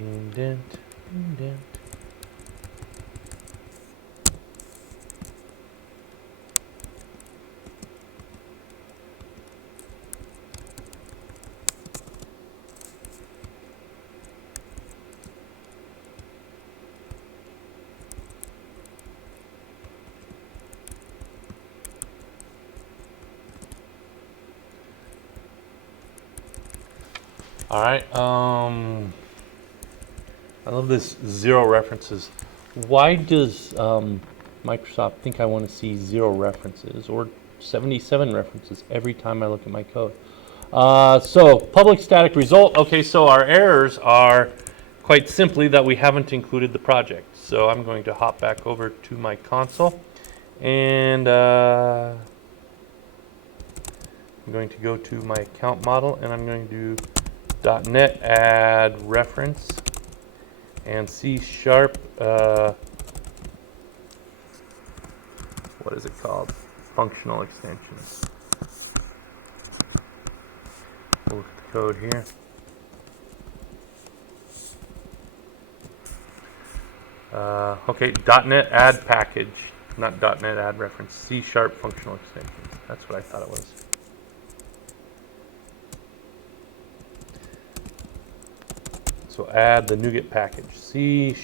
indent. All right. I love this 0 references. Why does Microsoft think I want to see 0 references or 77 references every time I look at my code? So public static result. Okay, so our errors are quite simply that we haven't included the project. So I'm going to hop back over to my console, and I'm going to go to my account model, and I'm going to do .NET add reference and C#, what is it called? Functional extensions. We'll look at the code here. Okay, .NET add package, not .NET add reference, C# functional extensions. That's what I thought it was. So add the NuGet package, C#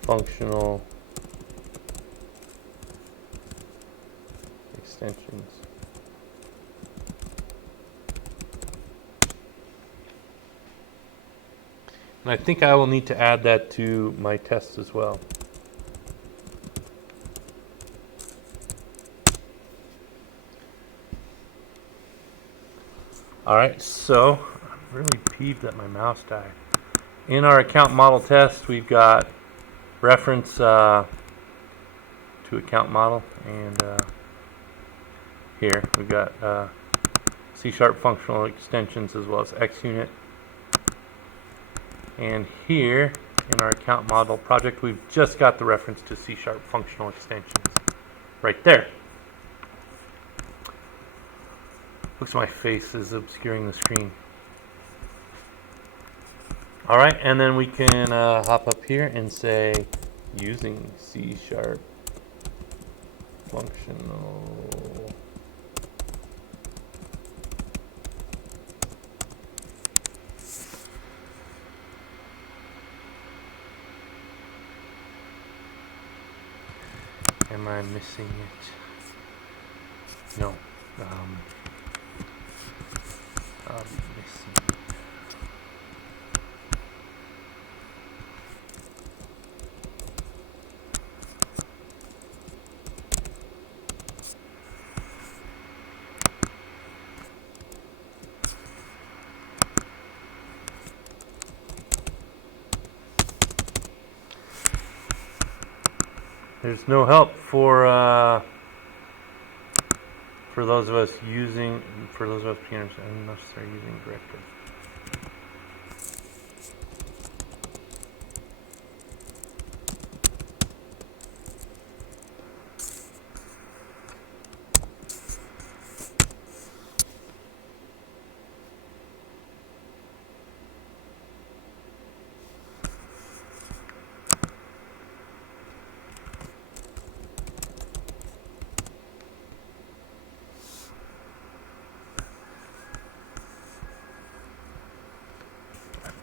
functional extensions. And I think I will need to add that to my tests as well. All right, so I'm really peeved that my mouse died. In our account model test, we've got reference to account model, and here we've got C# functional extensions as well as XUnit. And here in our account model project, we've just got the reference to C# functional extensions right there. Looks like my face is obscuring the screen. All right, and then we can hop up here and say using C# functional. Am I missing it? No. I'm missing it. There's no help for those of us using, for those of us beginners, unnecessary using directive.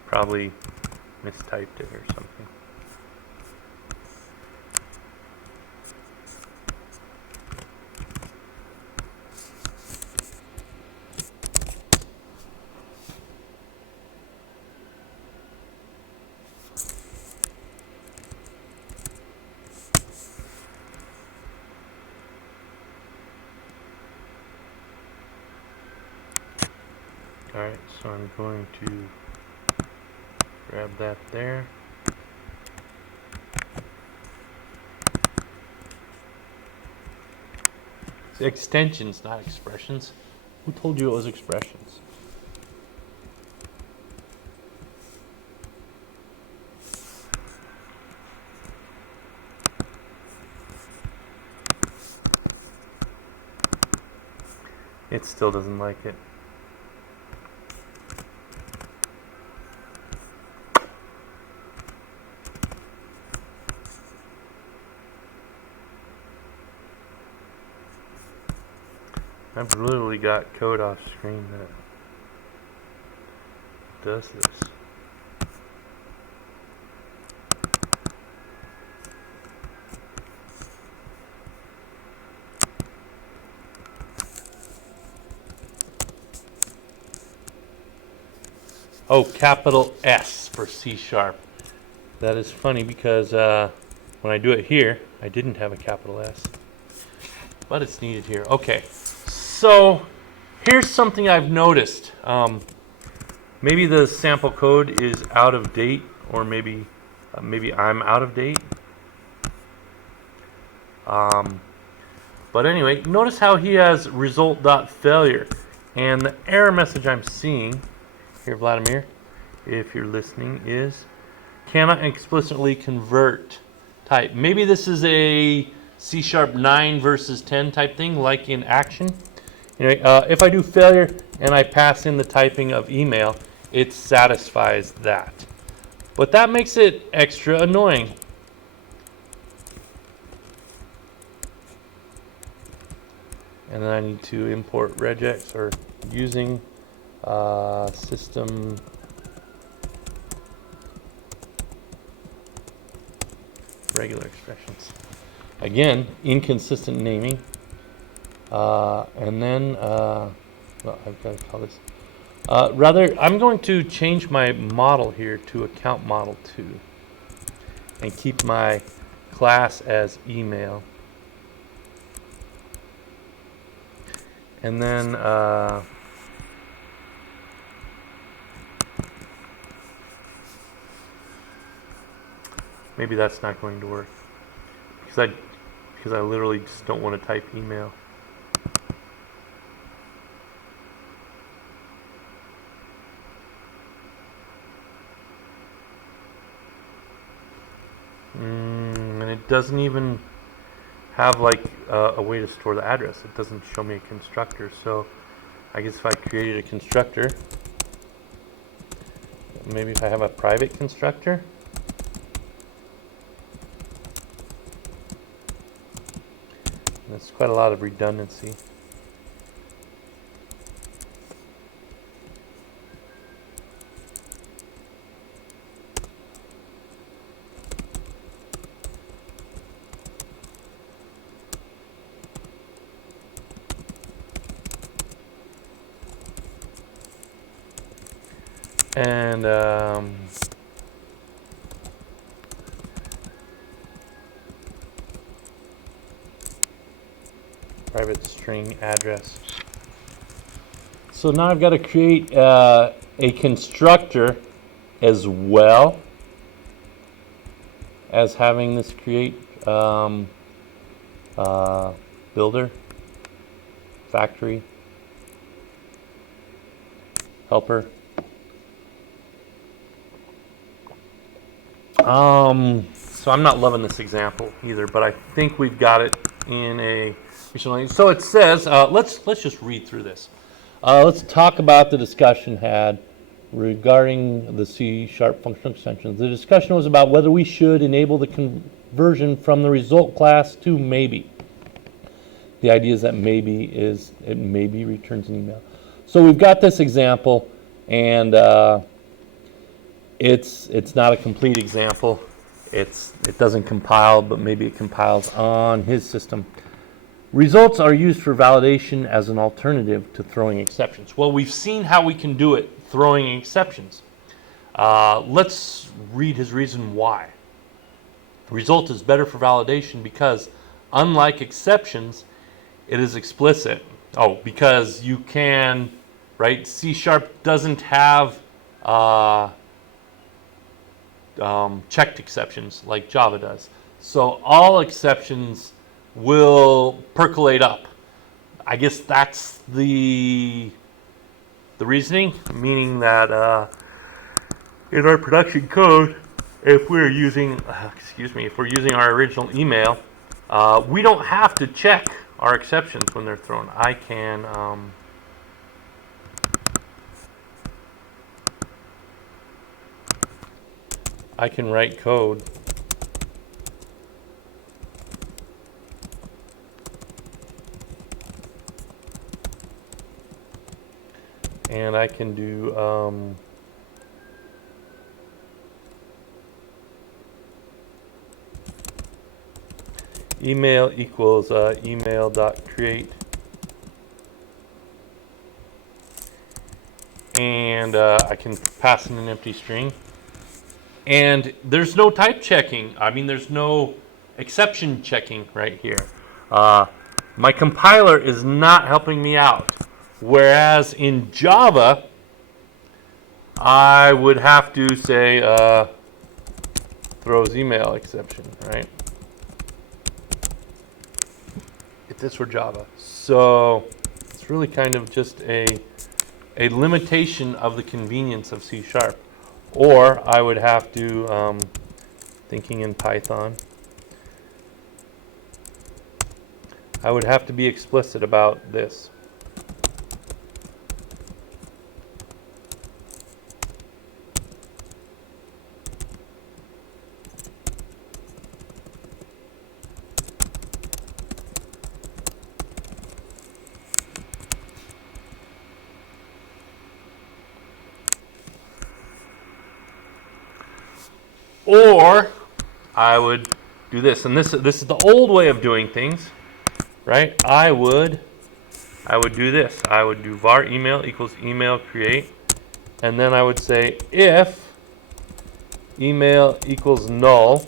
Probably mistyped it or something. Alright, so I'm going to grab that there. It's extensions, not expressions. Who told you it was expressions? It still doesn't like it. I've literally got code off screen that does this. Oh, capital S for C#. That is funny because when I do it here, I didn't have a capital S. But it's needed here. Okay, so here's something I've noticed. Maybe the sample code is out of date, or maybe I'm out of date. But anyway, notice how he has result.failure. And the error message I'm seeing here, Vladimir, if you're listening, is cannot explicitly convert type. Maybe this is a C# 9 versus 10 type thing, like in action. Anyway, if I do failure and I pass in the typing of email, it satisfies that. But that makes it extra annoying. And then I need to import regex, or using system regular expressions. Again, inconsistent naming. And then, well, I've got to call this. Rather, I'm going to change my model here to account model 2 and keep my class as email. And then, maybe that's not going to work because I literally just don't want to type email. And it doesn't even have like a way to store the address. It doesn't show me a constructor. So I guess if I created a constructor, maybe if I have a private constructor. That's quite a lot of redundancy. And private string address. So now I've got to create a constructor as well as having this create builder, factory, helper. So I'm not loving this example either, but I think we've got it in a machine learning. So it says, let's just read through this. Let's talk about the discussion had regarding the C# functional extensions. The discussion was about whether we should enable the conversion from the result class to maybe. The idea is that it maybe returns an email. So we've got this example, and it's not a complete example. It doesn't compile, but maybe it compiles on his system. Results are used for validation as an alternative to throwing exceptions. Well, we've seen how we can do it throwing exceptions. Let's read his reason why. Result is better for validation because, unlike exceptions, it is explicit. Oh, because you can right? C# doesn't have checked exceptions like Java does. So all exceptions will percolate up. I guess that's the reasoning, meaning that in our production code, if we're using, if we're using our original email, we don't have to check our exceptions when they're thrown. I can write code and I can do email equals email.create, and I can pass in an empty string, and there's no type checking. I mean, there's no exception checking right here. My compiler is not helping me out, whereas in Java I would have to say throws email exception, right? If this were Java. So it's really kind of just a limitation of the convenience of C#. Or I would have to, thinking in Python, I would have to be explicit about this. Or I would do this, and this is the old way of doing things, right? I would do this. I would do var email equals email create, and then I would say if email equals null,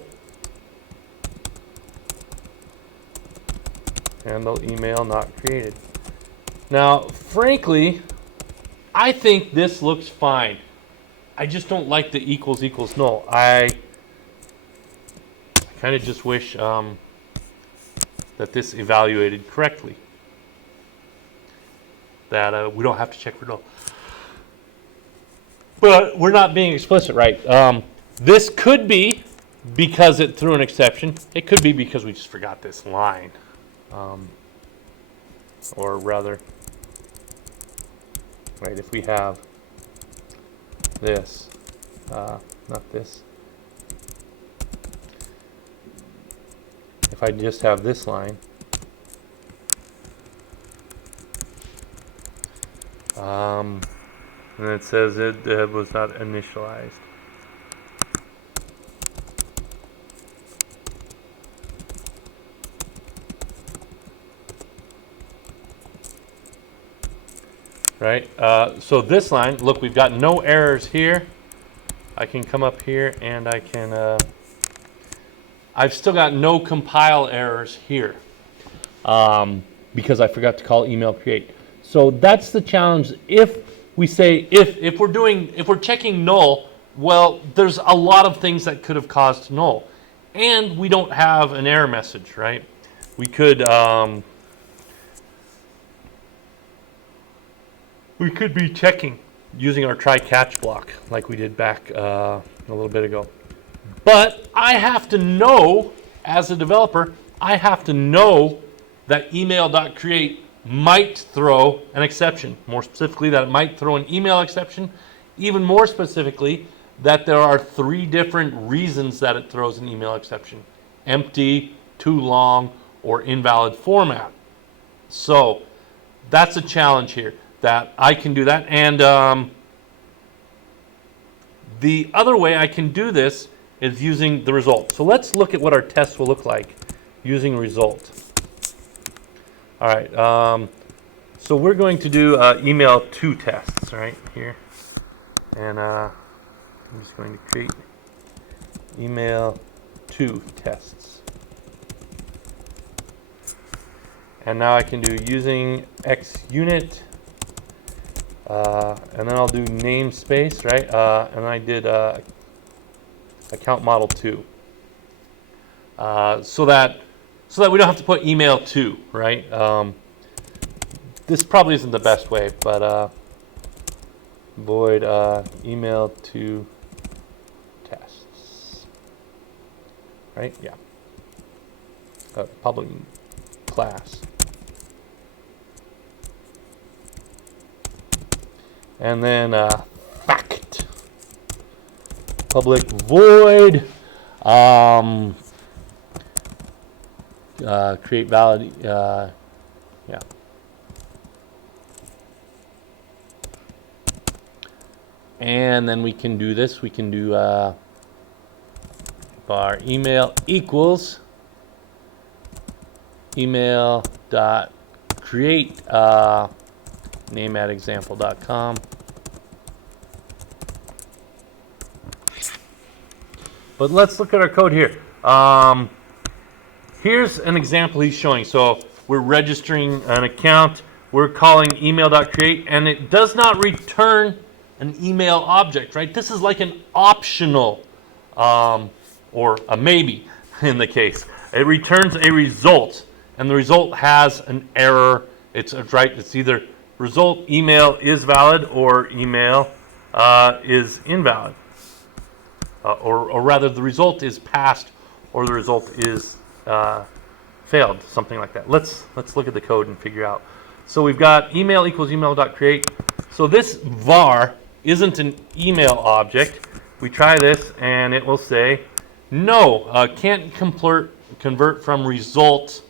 handle email not created. Now, frankly, I think this looks fine. I just don't like the equals equals null. I kind of just wish that this evaluated correctly. That we don't have to check for null. But we're not being explicit, right? This could be because it threw an exception. It could be because we just forgot this line. Or rather, right, if we have this, not this. If I just have this line, and it says it was not initialized. Right? So this line, look, we've got no errors here. I can come up here and I can, I've still got no compile errors here because I forgot to call email create. So that's the challenge. If we say, if we're checking null, well, there's a lot of things that could have caused null. And we don't have an error message, right? We could, be checking using our try catch block like we did back a little bit ago. But I have to know, as a developer, I have to know that email.create might throw an exception. More specifically, that it might throw an email exception. Even more specifically, that there are 3 different reasons that it throws an email exception: empty, too long, or invalid format. So that's a challenge here, that I can do that. And the other way I can do this is using the result. So let's look at what our test will look like using result. All right, so we're going to do email 2 tests right here. And I'm just going to create email 2 tests. And now I can do using xunit and then I'll do namespace, right? And I did account model 2, so that we don't have to put email 2, right? This probably isn't the best way, but void email 2 tests, right? Yeah. Public class. And then fact. Public void. Create valid. Yeah. And then we can do this. We can do var email equals email dot create name at example.com. But let's look at our code here. Here's an example he's showing. So we're registering an account. We're calling email.create, and it does not return an email object, right? This is like an optional, or a maybe in the case. It returns a result, and the result has an error. It's right. It's either result email is valid or email is invalid, or rather the result is passed or the result is failed, something like that. Let's look at the code and figure out. So we've got email equals email.create. So this var isn't an email object. We try this and it will say no, can't convert from result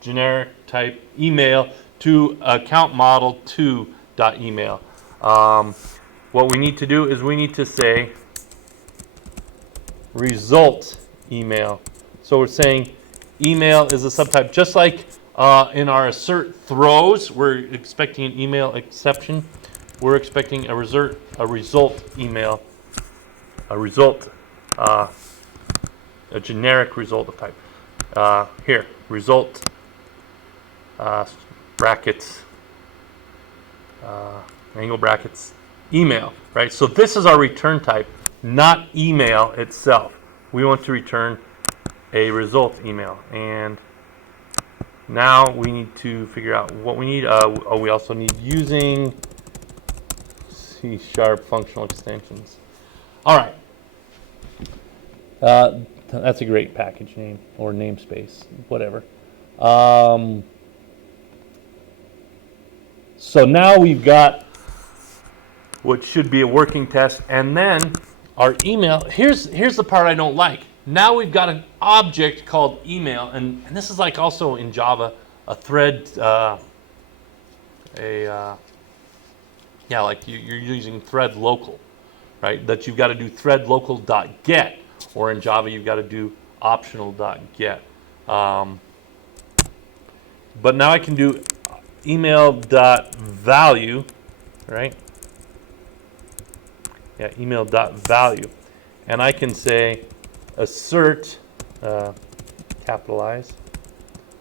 generic type email to account model 2.email. What we need to do is we need to say result email. So we're saying email is a subtype, just like in our assert throws, we're expecting an email exception. We're expecting a result email, a generic result of type. Here, result brackets, angle brackets, email, right? So this is our return type, not email itself. We want to return a result email, and now we need to figure out what we need. We also need using Csharp functional extensions. All right. That's a great package name or namespace, whatever. So now we've got what should be a working test, and then our email. Here's the part I don't like. Now we've got an object called email, and this is like also in Java, a thread, like you're using thread local, right? That you've got to do thread local.get, or in Java you've got to do optional.get. But now I can do email.value, right? Yeah, email.value, and I can say assert, capitalize,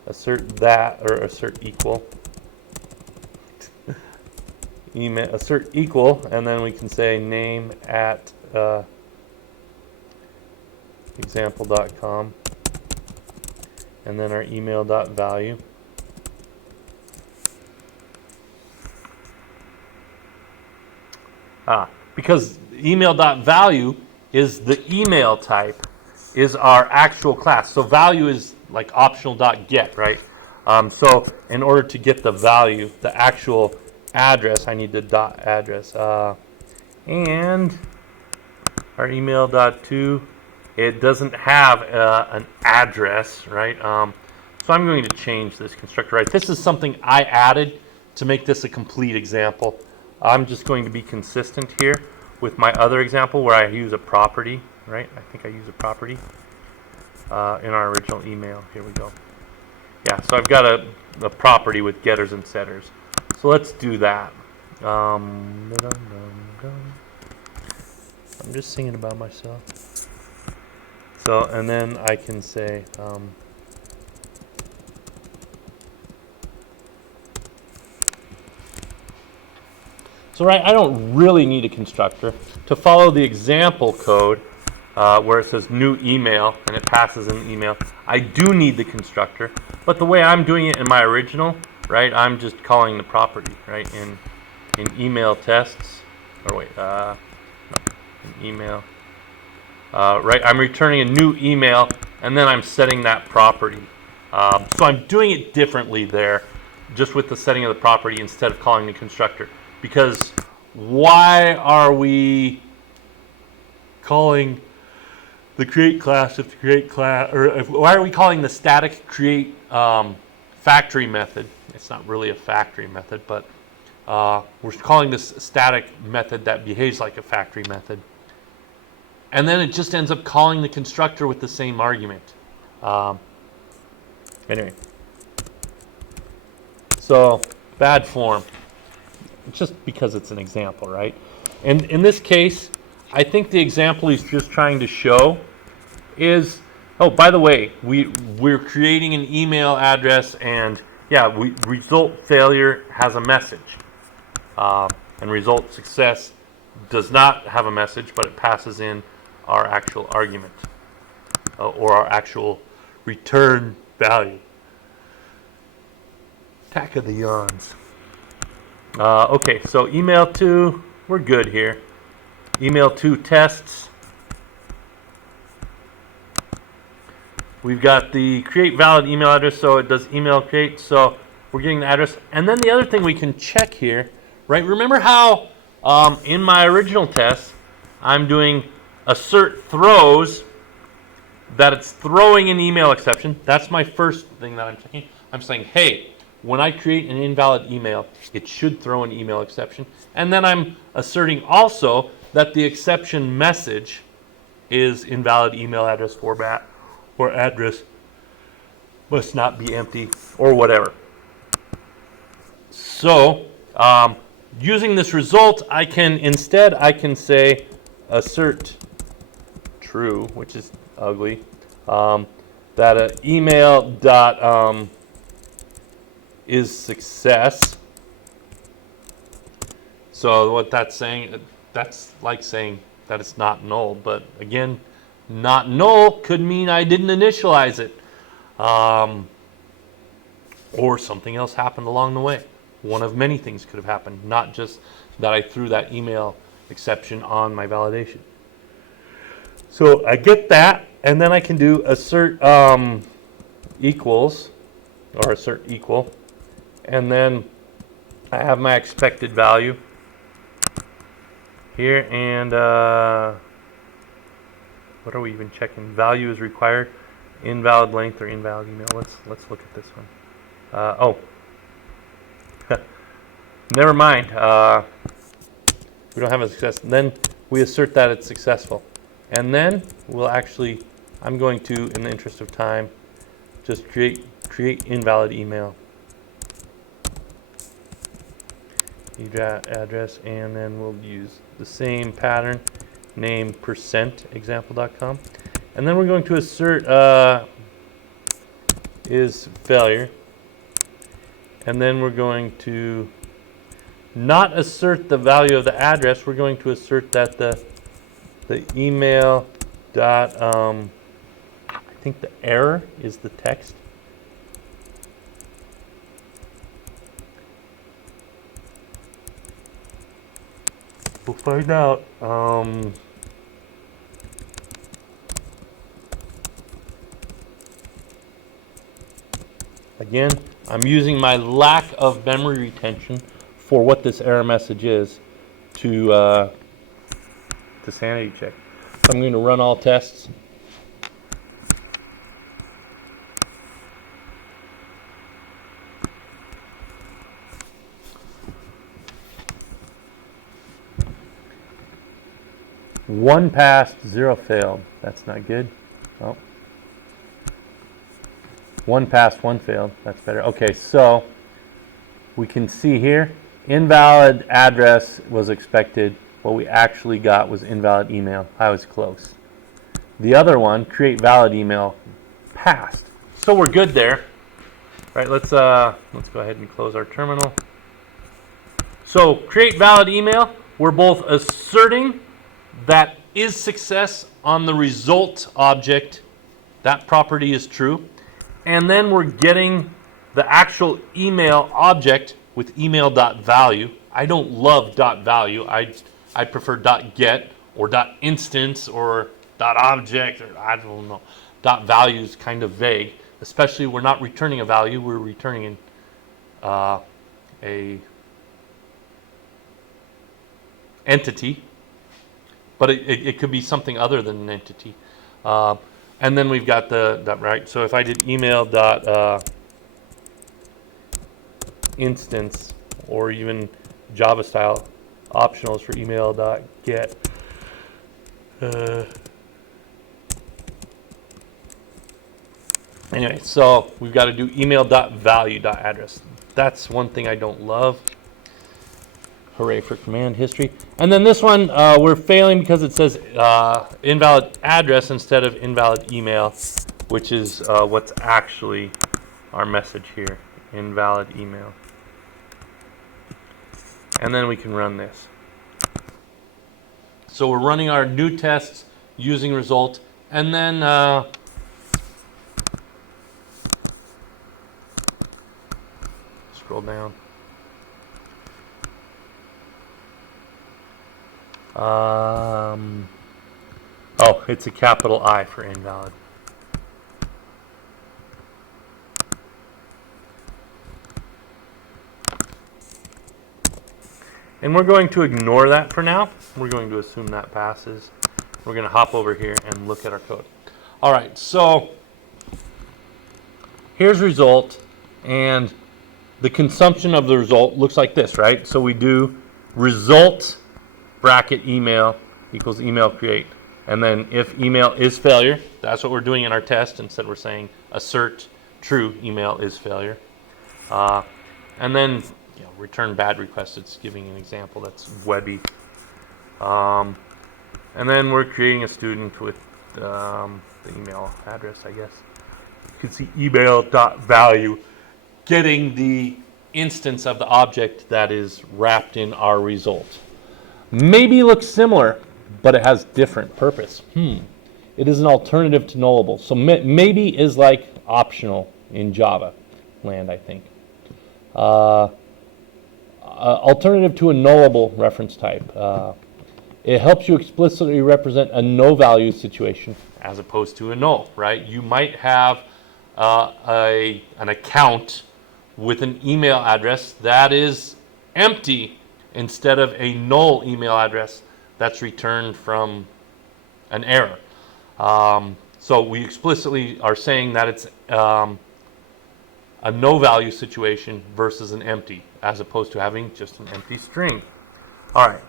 assert that, or assert equal, email, assert equal, and then we can say name at example.com, and then our email.value. Because email.value is the email type, is our actual class. So value is like optional.get, right? So in order to get the value, the actual address, I need the dot address. And our email.to, it doesn't have an address, right? So I'm going to change this constructor, right? This is something I added to make this a complete example. I'm just going to be consistent here with my other example where I use a property, right? I think I use a property in our original email. Here we go. Yeah, so I've got a property with getters and setters. So let's do that. I'm just singing about myself. So, and then I can say, So I don't really need a constructor. To follow the example code where it says new email and it passes an email, I do need the constructor. But the way I'm doing it in my original, right, I'm just calling the property, right, in email tests, or wait, no, in email, right, I'm returning a new email and then I'm setting that property. So I'm doing it differently there, just with the setting of the property instead of calling the constructor. Because why are we calling the create class if the create class, or why are we calling the static create factory method? It's not really a factory method, but we're calling this static method that behaves like a factory method. And then it just ends up calling the constructor with the same argument. Anyway, so bad form, just because it's an example, right? And in this case, I think the example he's just trying to show is, oh, by the way, we're creating an email address, and yeah, result failure has a message, and result success does not have a message, but it passes in our actual argument or our actual return value. Attack of the yawns. Okay, so email to, we're good here. Email to tests. We've got the create valid email address, so it does email create, so we're getting the address. And then the other thing we can check here, right? Remember how in my original test, I'm doing assert throws, that it's throwing an email exception. That's my first thing that I'm checking. I'm saying, hey, when I create an invalid email, it should throw an email exception. And then I'm asserting also that the exception message is invalid email address format, or address must not be empty, or whatever. So using this result, I can say assert true, which is ugly, that an email dot is success. So what that's saying, that's like saying that it's not null, but again, not null could mean I didn't initialize it, or something else happened along the way. One of many things could have happened, not just that I threw that email exception on my validation. So I get that, and then I can do assert equals, or assert equal, and then I have my expected value here, and what are we even checking? Value is required, invalid length or invalid email. Let's look at this one. Oh, never mind. We don't have a success. And then we assert that it's successful, and then we'll actually, I'm going to, in the interest of time, just create invalid email address, and then we'll use the same pattern, name %example.com, and then we're going to assert is failure, and then we're going to not assert the value of the address. We're going to assert that the email dot I think the error is the text. We'll find out. Again, I'm using my lack of memory retention for what this error message is to sanity check. So I'm going to run all tests. One passed, 0 failed. That's not good. Oh. One passed, 1 failed. That's better. Okay, so we can see here, invalid address was expected. What we actually got was invalid email. I was close. The other one, create valid email, passed. So we're good there. Right, let's go ahead and close our terminal. So create valid email. We're both asserting that is success on the result object. That property is true. And then we're getting the actual email object with email.value. I don't love .value. I prefer .get or .instance or .object, or I don't know. .value is kind of vague, especially we're not returning a value. We're returning a entity, but it could be something other than an entity. And then we've got the right. So if I did email instance, or even Java style optionals for email get. Anyway, so we've got to do email.value.address. That's one thing I don't love. Hooray for command history. And then this one, we're failing because it says invalid address instead of invalid email, which is what's actually our message here, invalid email. And then we can run this. So we're running our new tests using result, and then scroll down. Oh, it's a capital I for invalid. And we're going to ignore that for now. We're going to assume that passes. We're going to hop over here and look at our code. All right, so here's result, and the consumption of the result looks like this, right? So we do result bracket email equals email create. And then if email is failure, that's what we're doing in our test. Instead we're saying assert true, email is failure. And then return bad request. It's giving an example that's webby. And then we're creating a student with the email address, I guess. You can see email.value getting the instance of the object that is wrapped in our result. Maybe looks similar, but it has different purpose. It is an alternative to nullable. So maybe is like optional in Java land, I think. Alternative to a nullable reference type. It helps you explicitly represent a no value situation as opposed to a null, right? You might have an account with an email address that is empty instead of a null email address that's returned from an error. So we explicitly are saying that it's a no value situation versus an empty, as opposed to having just an empty string. All right.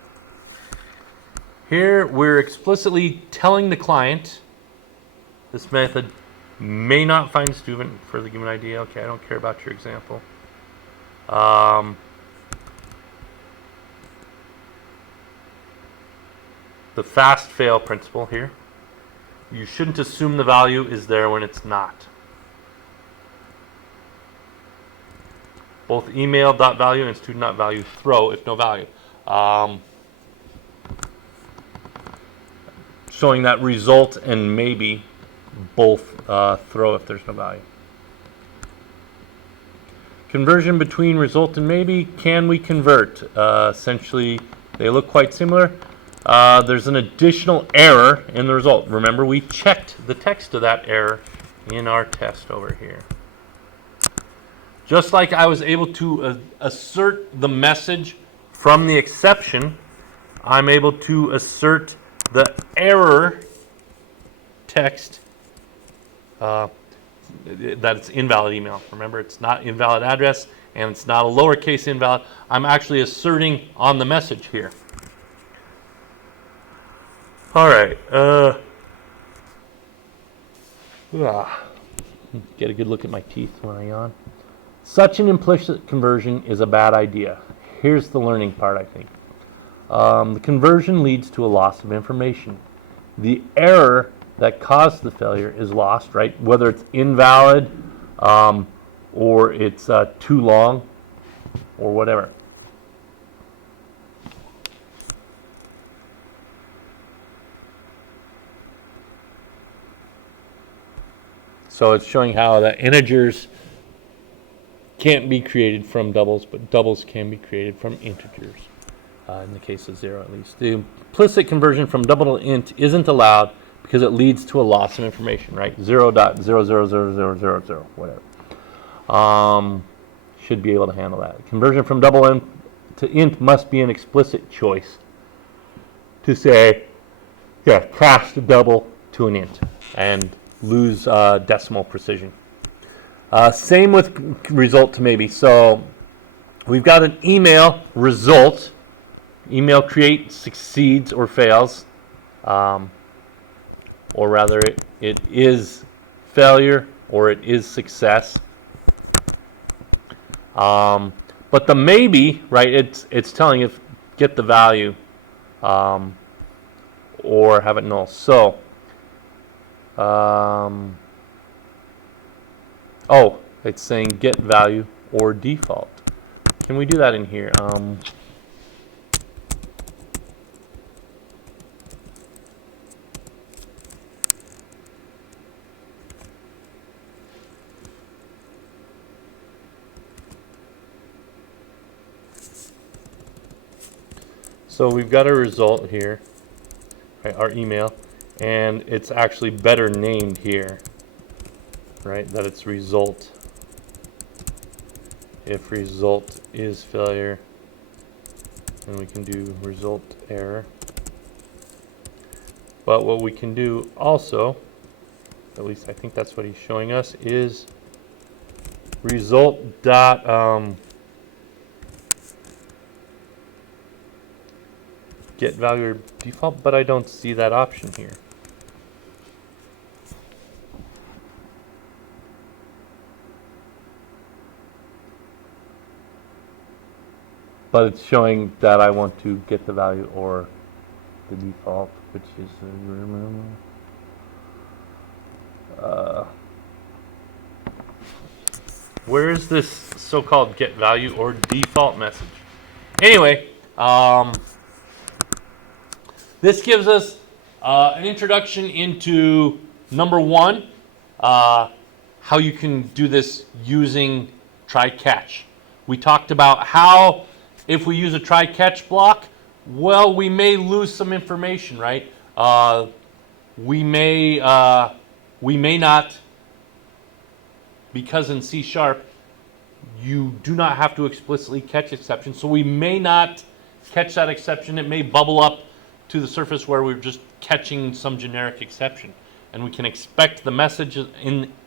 Here we're explicitly telling the client this method may not find student for the given ID. Okay, I don't care about your example. The fast fail principle here. You shouldn't assume the value is there when it's not. Both email.value and student.value throw if no value. Showing that result and maybe both throw if there's no value. Conversion between result and maybe. Can we convert? Essentially, they look quite similar. There's an additional error in the result. Remember, we checked the text of that error in our test over here. Just like I was able to assert the message from the exception, I'm able to assert the error text that it's invalid email. Remember, it's not invalid address and it's not a lowercase invalid. I'm actually asserting on the message here. All right. Get a good look at my teeth when I yawn. Such an implicit conversion is a bad idea. Here's the learning part, I think. The conversion leads to a loss of information. The error that caused the failure is lost, right? Whether it's invalid or it's too long or whatever. So it's showing how the integers can't be created from doubles, but doubles can be created from integers, in the case of 0 at least. The implicit conversion from double to int isn't allowed because it leads to a loss of information, right? 0.000000, whatever. Should be able to handle that. Conversion from double int to int must be an explicit choice to say, yeah, cast a double to an int and lose decimal precision. Same with result to maybe. So we've got an email result. Email create succeeds or fails. Or rather it is failure or it is success. But the maybe, right, it's telling if get the value or have it null. So oh, it's saying get value or default. Can we do that in here? So we've got a result here, right, our email, and it's actually better named here, right, that it's result. If result is failure, then we can do result error. But what we can do also, at least I think that's what he's showing us, is result dot get value or default, but I don't see that option here. But it's showing that I want to get the value or the default, which is where is this so-called get value or default message? Anyway, this gives us an introduction into number one, how you can do this using try-catch. We talked about how if we use a try-catch block, well, we may lose some information, right? We may not, because in C# you do not have to explicitly catch exceptions, so we may not catch that exception. It may bubble up to the surface where we're just catching some generic exception, and we can expect the message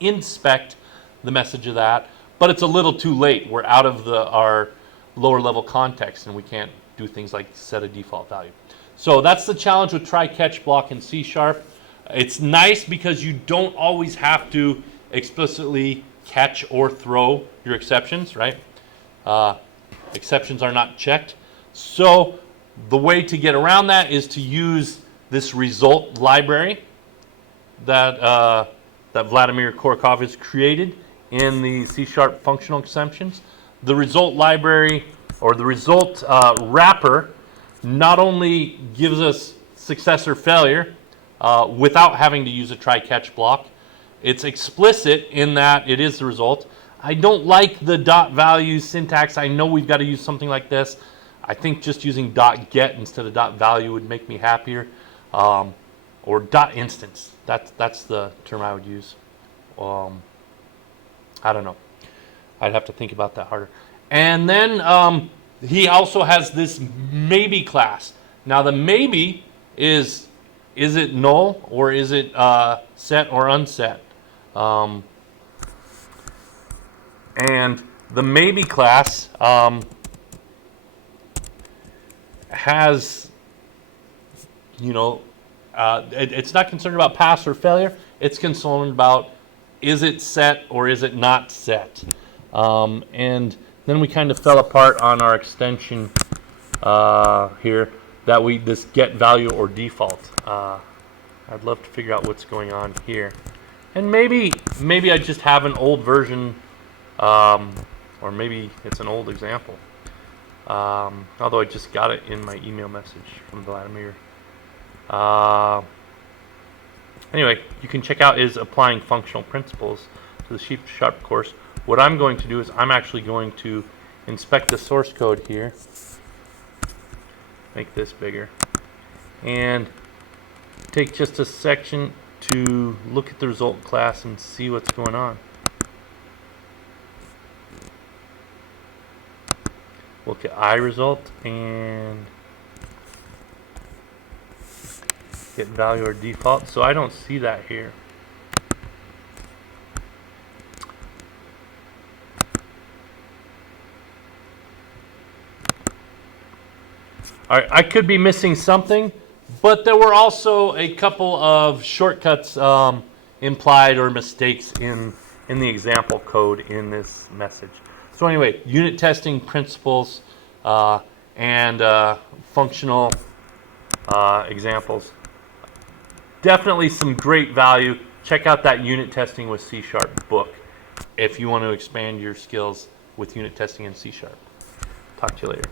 inspect the message of that, but it's a little too late. We're out of our lower level context, and we can't do things like set a default value. So that's the challenge with try-catch block in C#. It's nice because you don't always have to explicitly catch or throw your exceptions, right? Exceptions are not checked. So the way to get around that is to use this result library that Vladimir Korokov has created in the C# functional exceptions. The result library or the result wrapper not only gives us success or failure without having to use a try-catch block, it's explicit in that it is the result. I don't like the dot value syntax. I know we've got to use something like this. I think just using dot get instead of dot value would make me happier. Or dot instance. That's the term I would use. I don't know. I'd have to think about that harder. And then he also has this maybe class. Now the maybe is it null or is it set or unset? And the maybe class has, it's not concerned about pass or failure. It's concerned about is it set or is it not set? And then we kind of fell apart on our extension here that this get value or default. I'd love to figure out what's going on here. And maybe I just have an old version, or maybe it's an old example. Although I just got it in my email message from Vladimir. anyway, you can check out is Applying Functional Principles to the C# course. What I'm going to do is I'm actually going to inspect the source code here, make this bigger, and take just a section to look at the result class and see what's going on. Look at iResult and get value or default. So I don't see that here. All right, I could be missing something, but there were also a couple of shortcuts implied or mistakes in the example code in this message. So anyway, unit testing principles and functional examples. Definitely some great value. Check out that Unit Testing with C# book if you want to expand your skills with unit testing in C#. Talk to you later.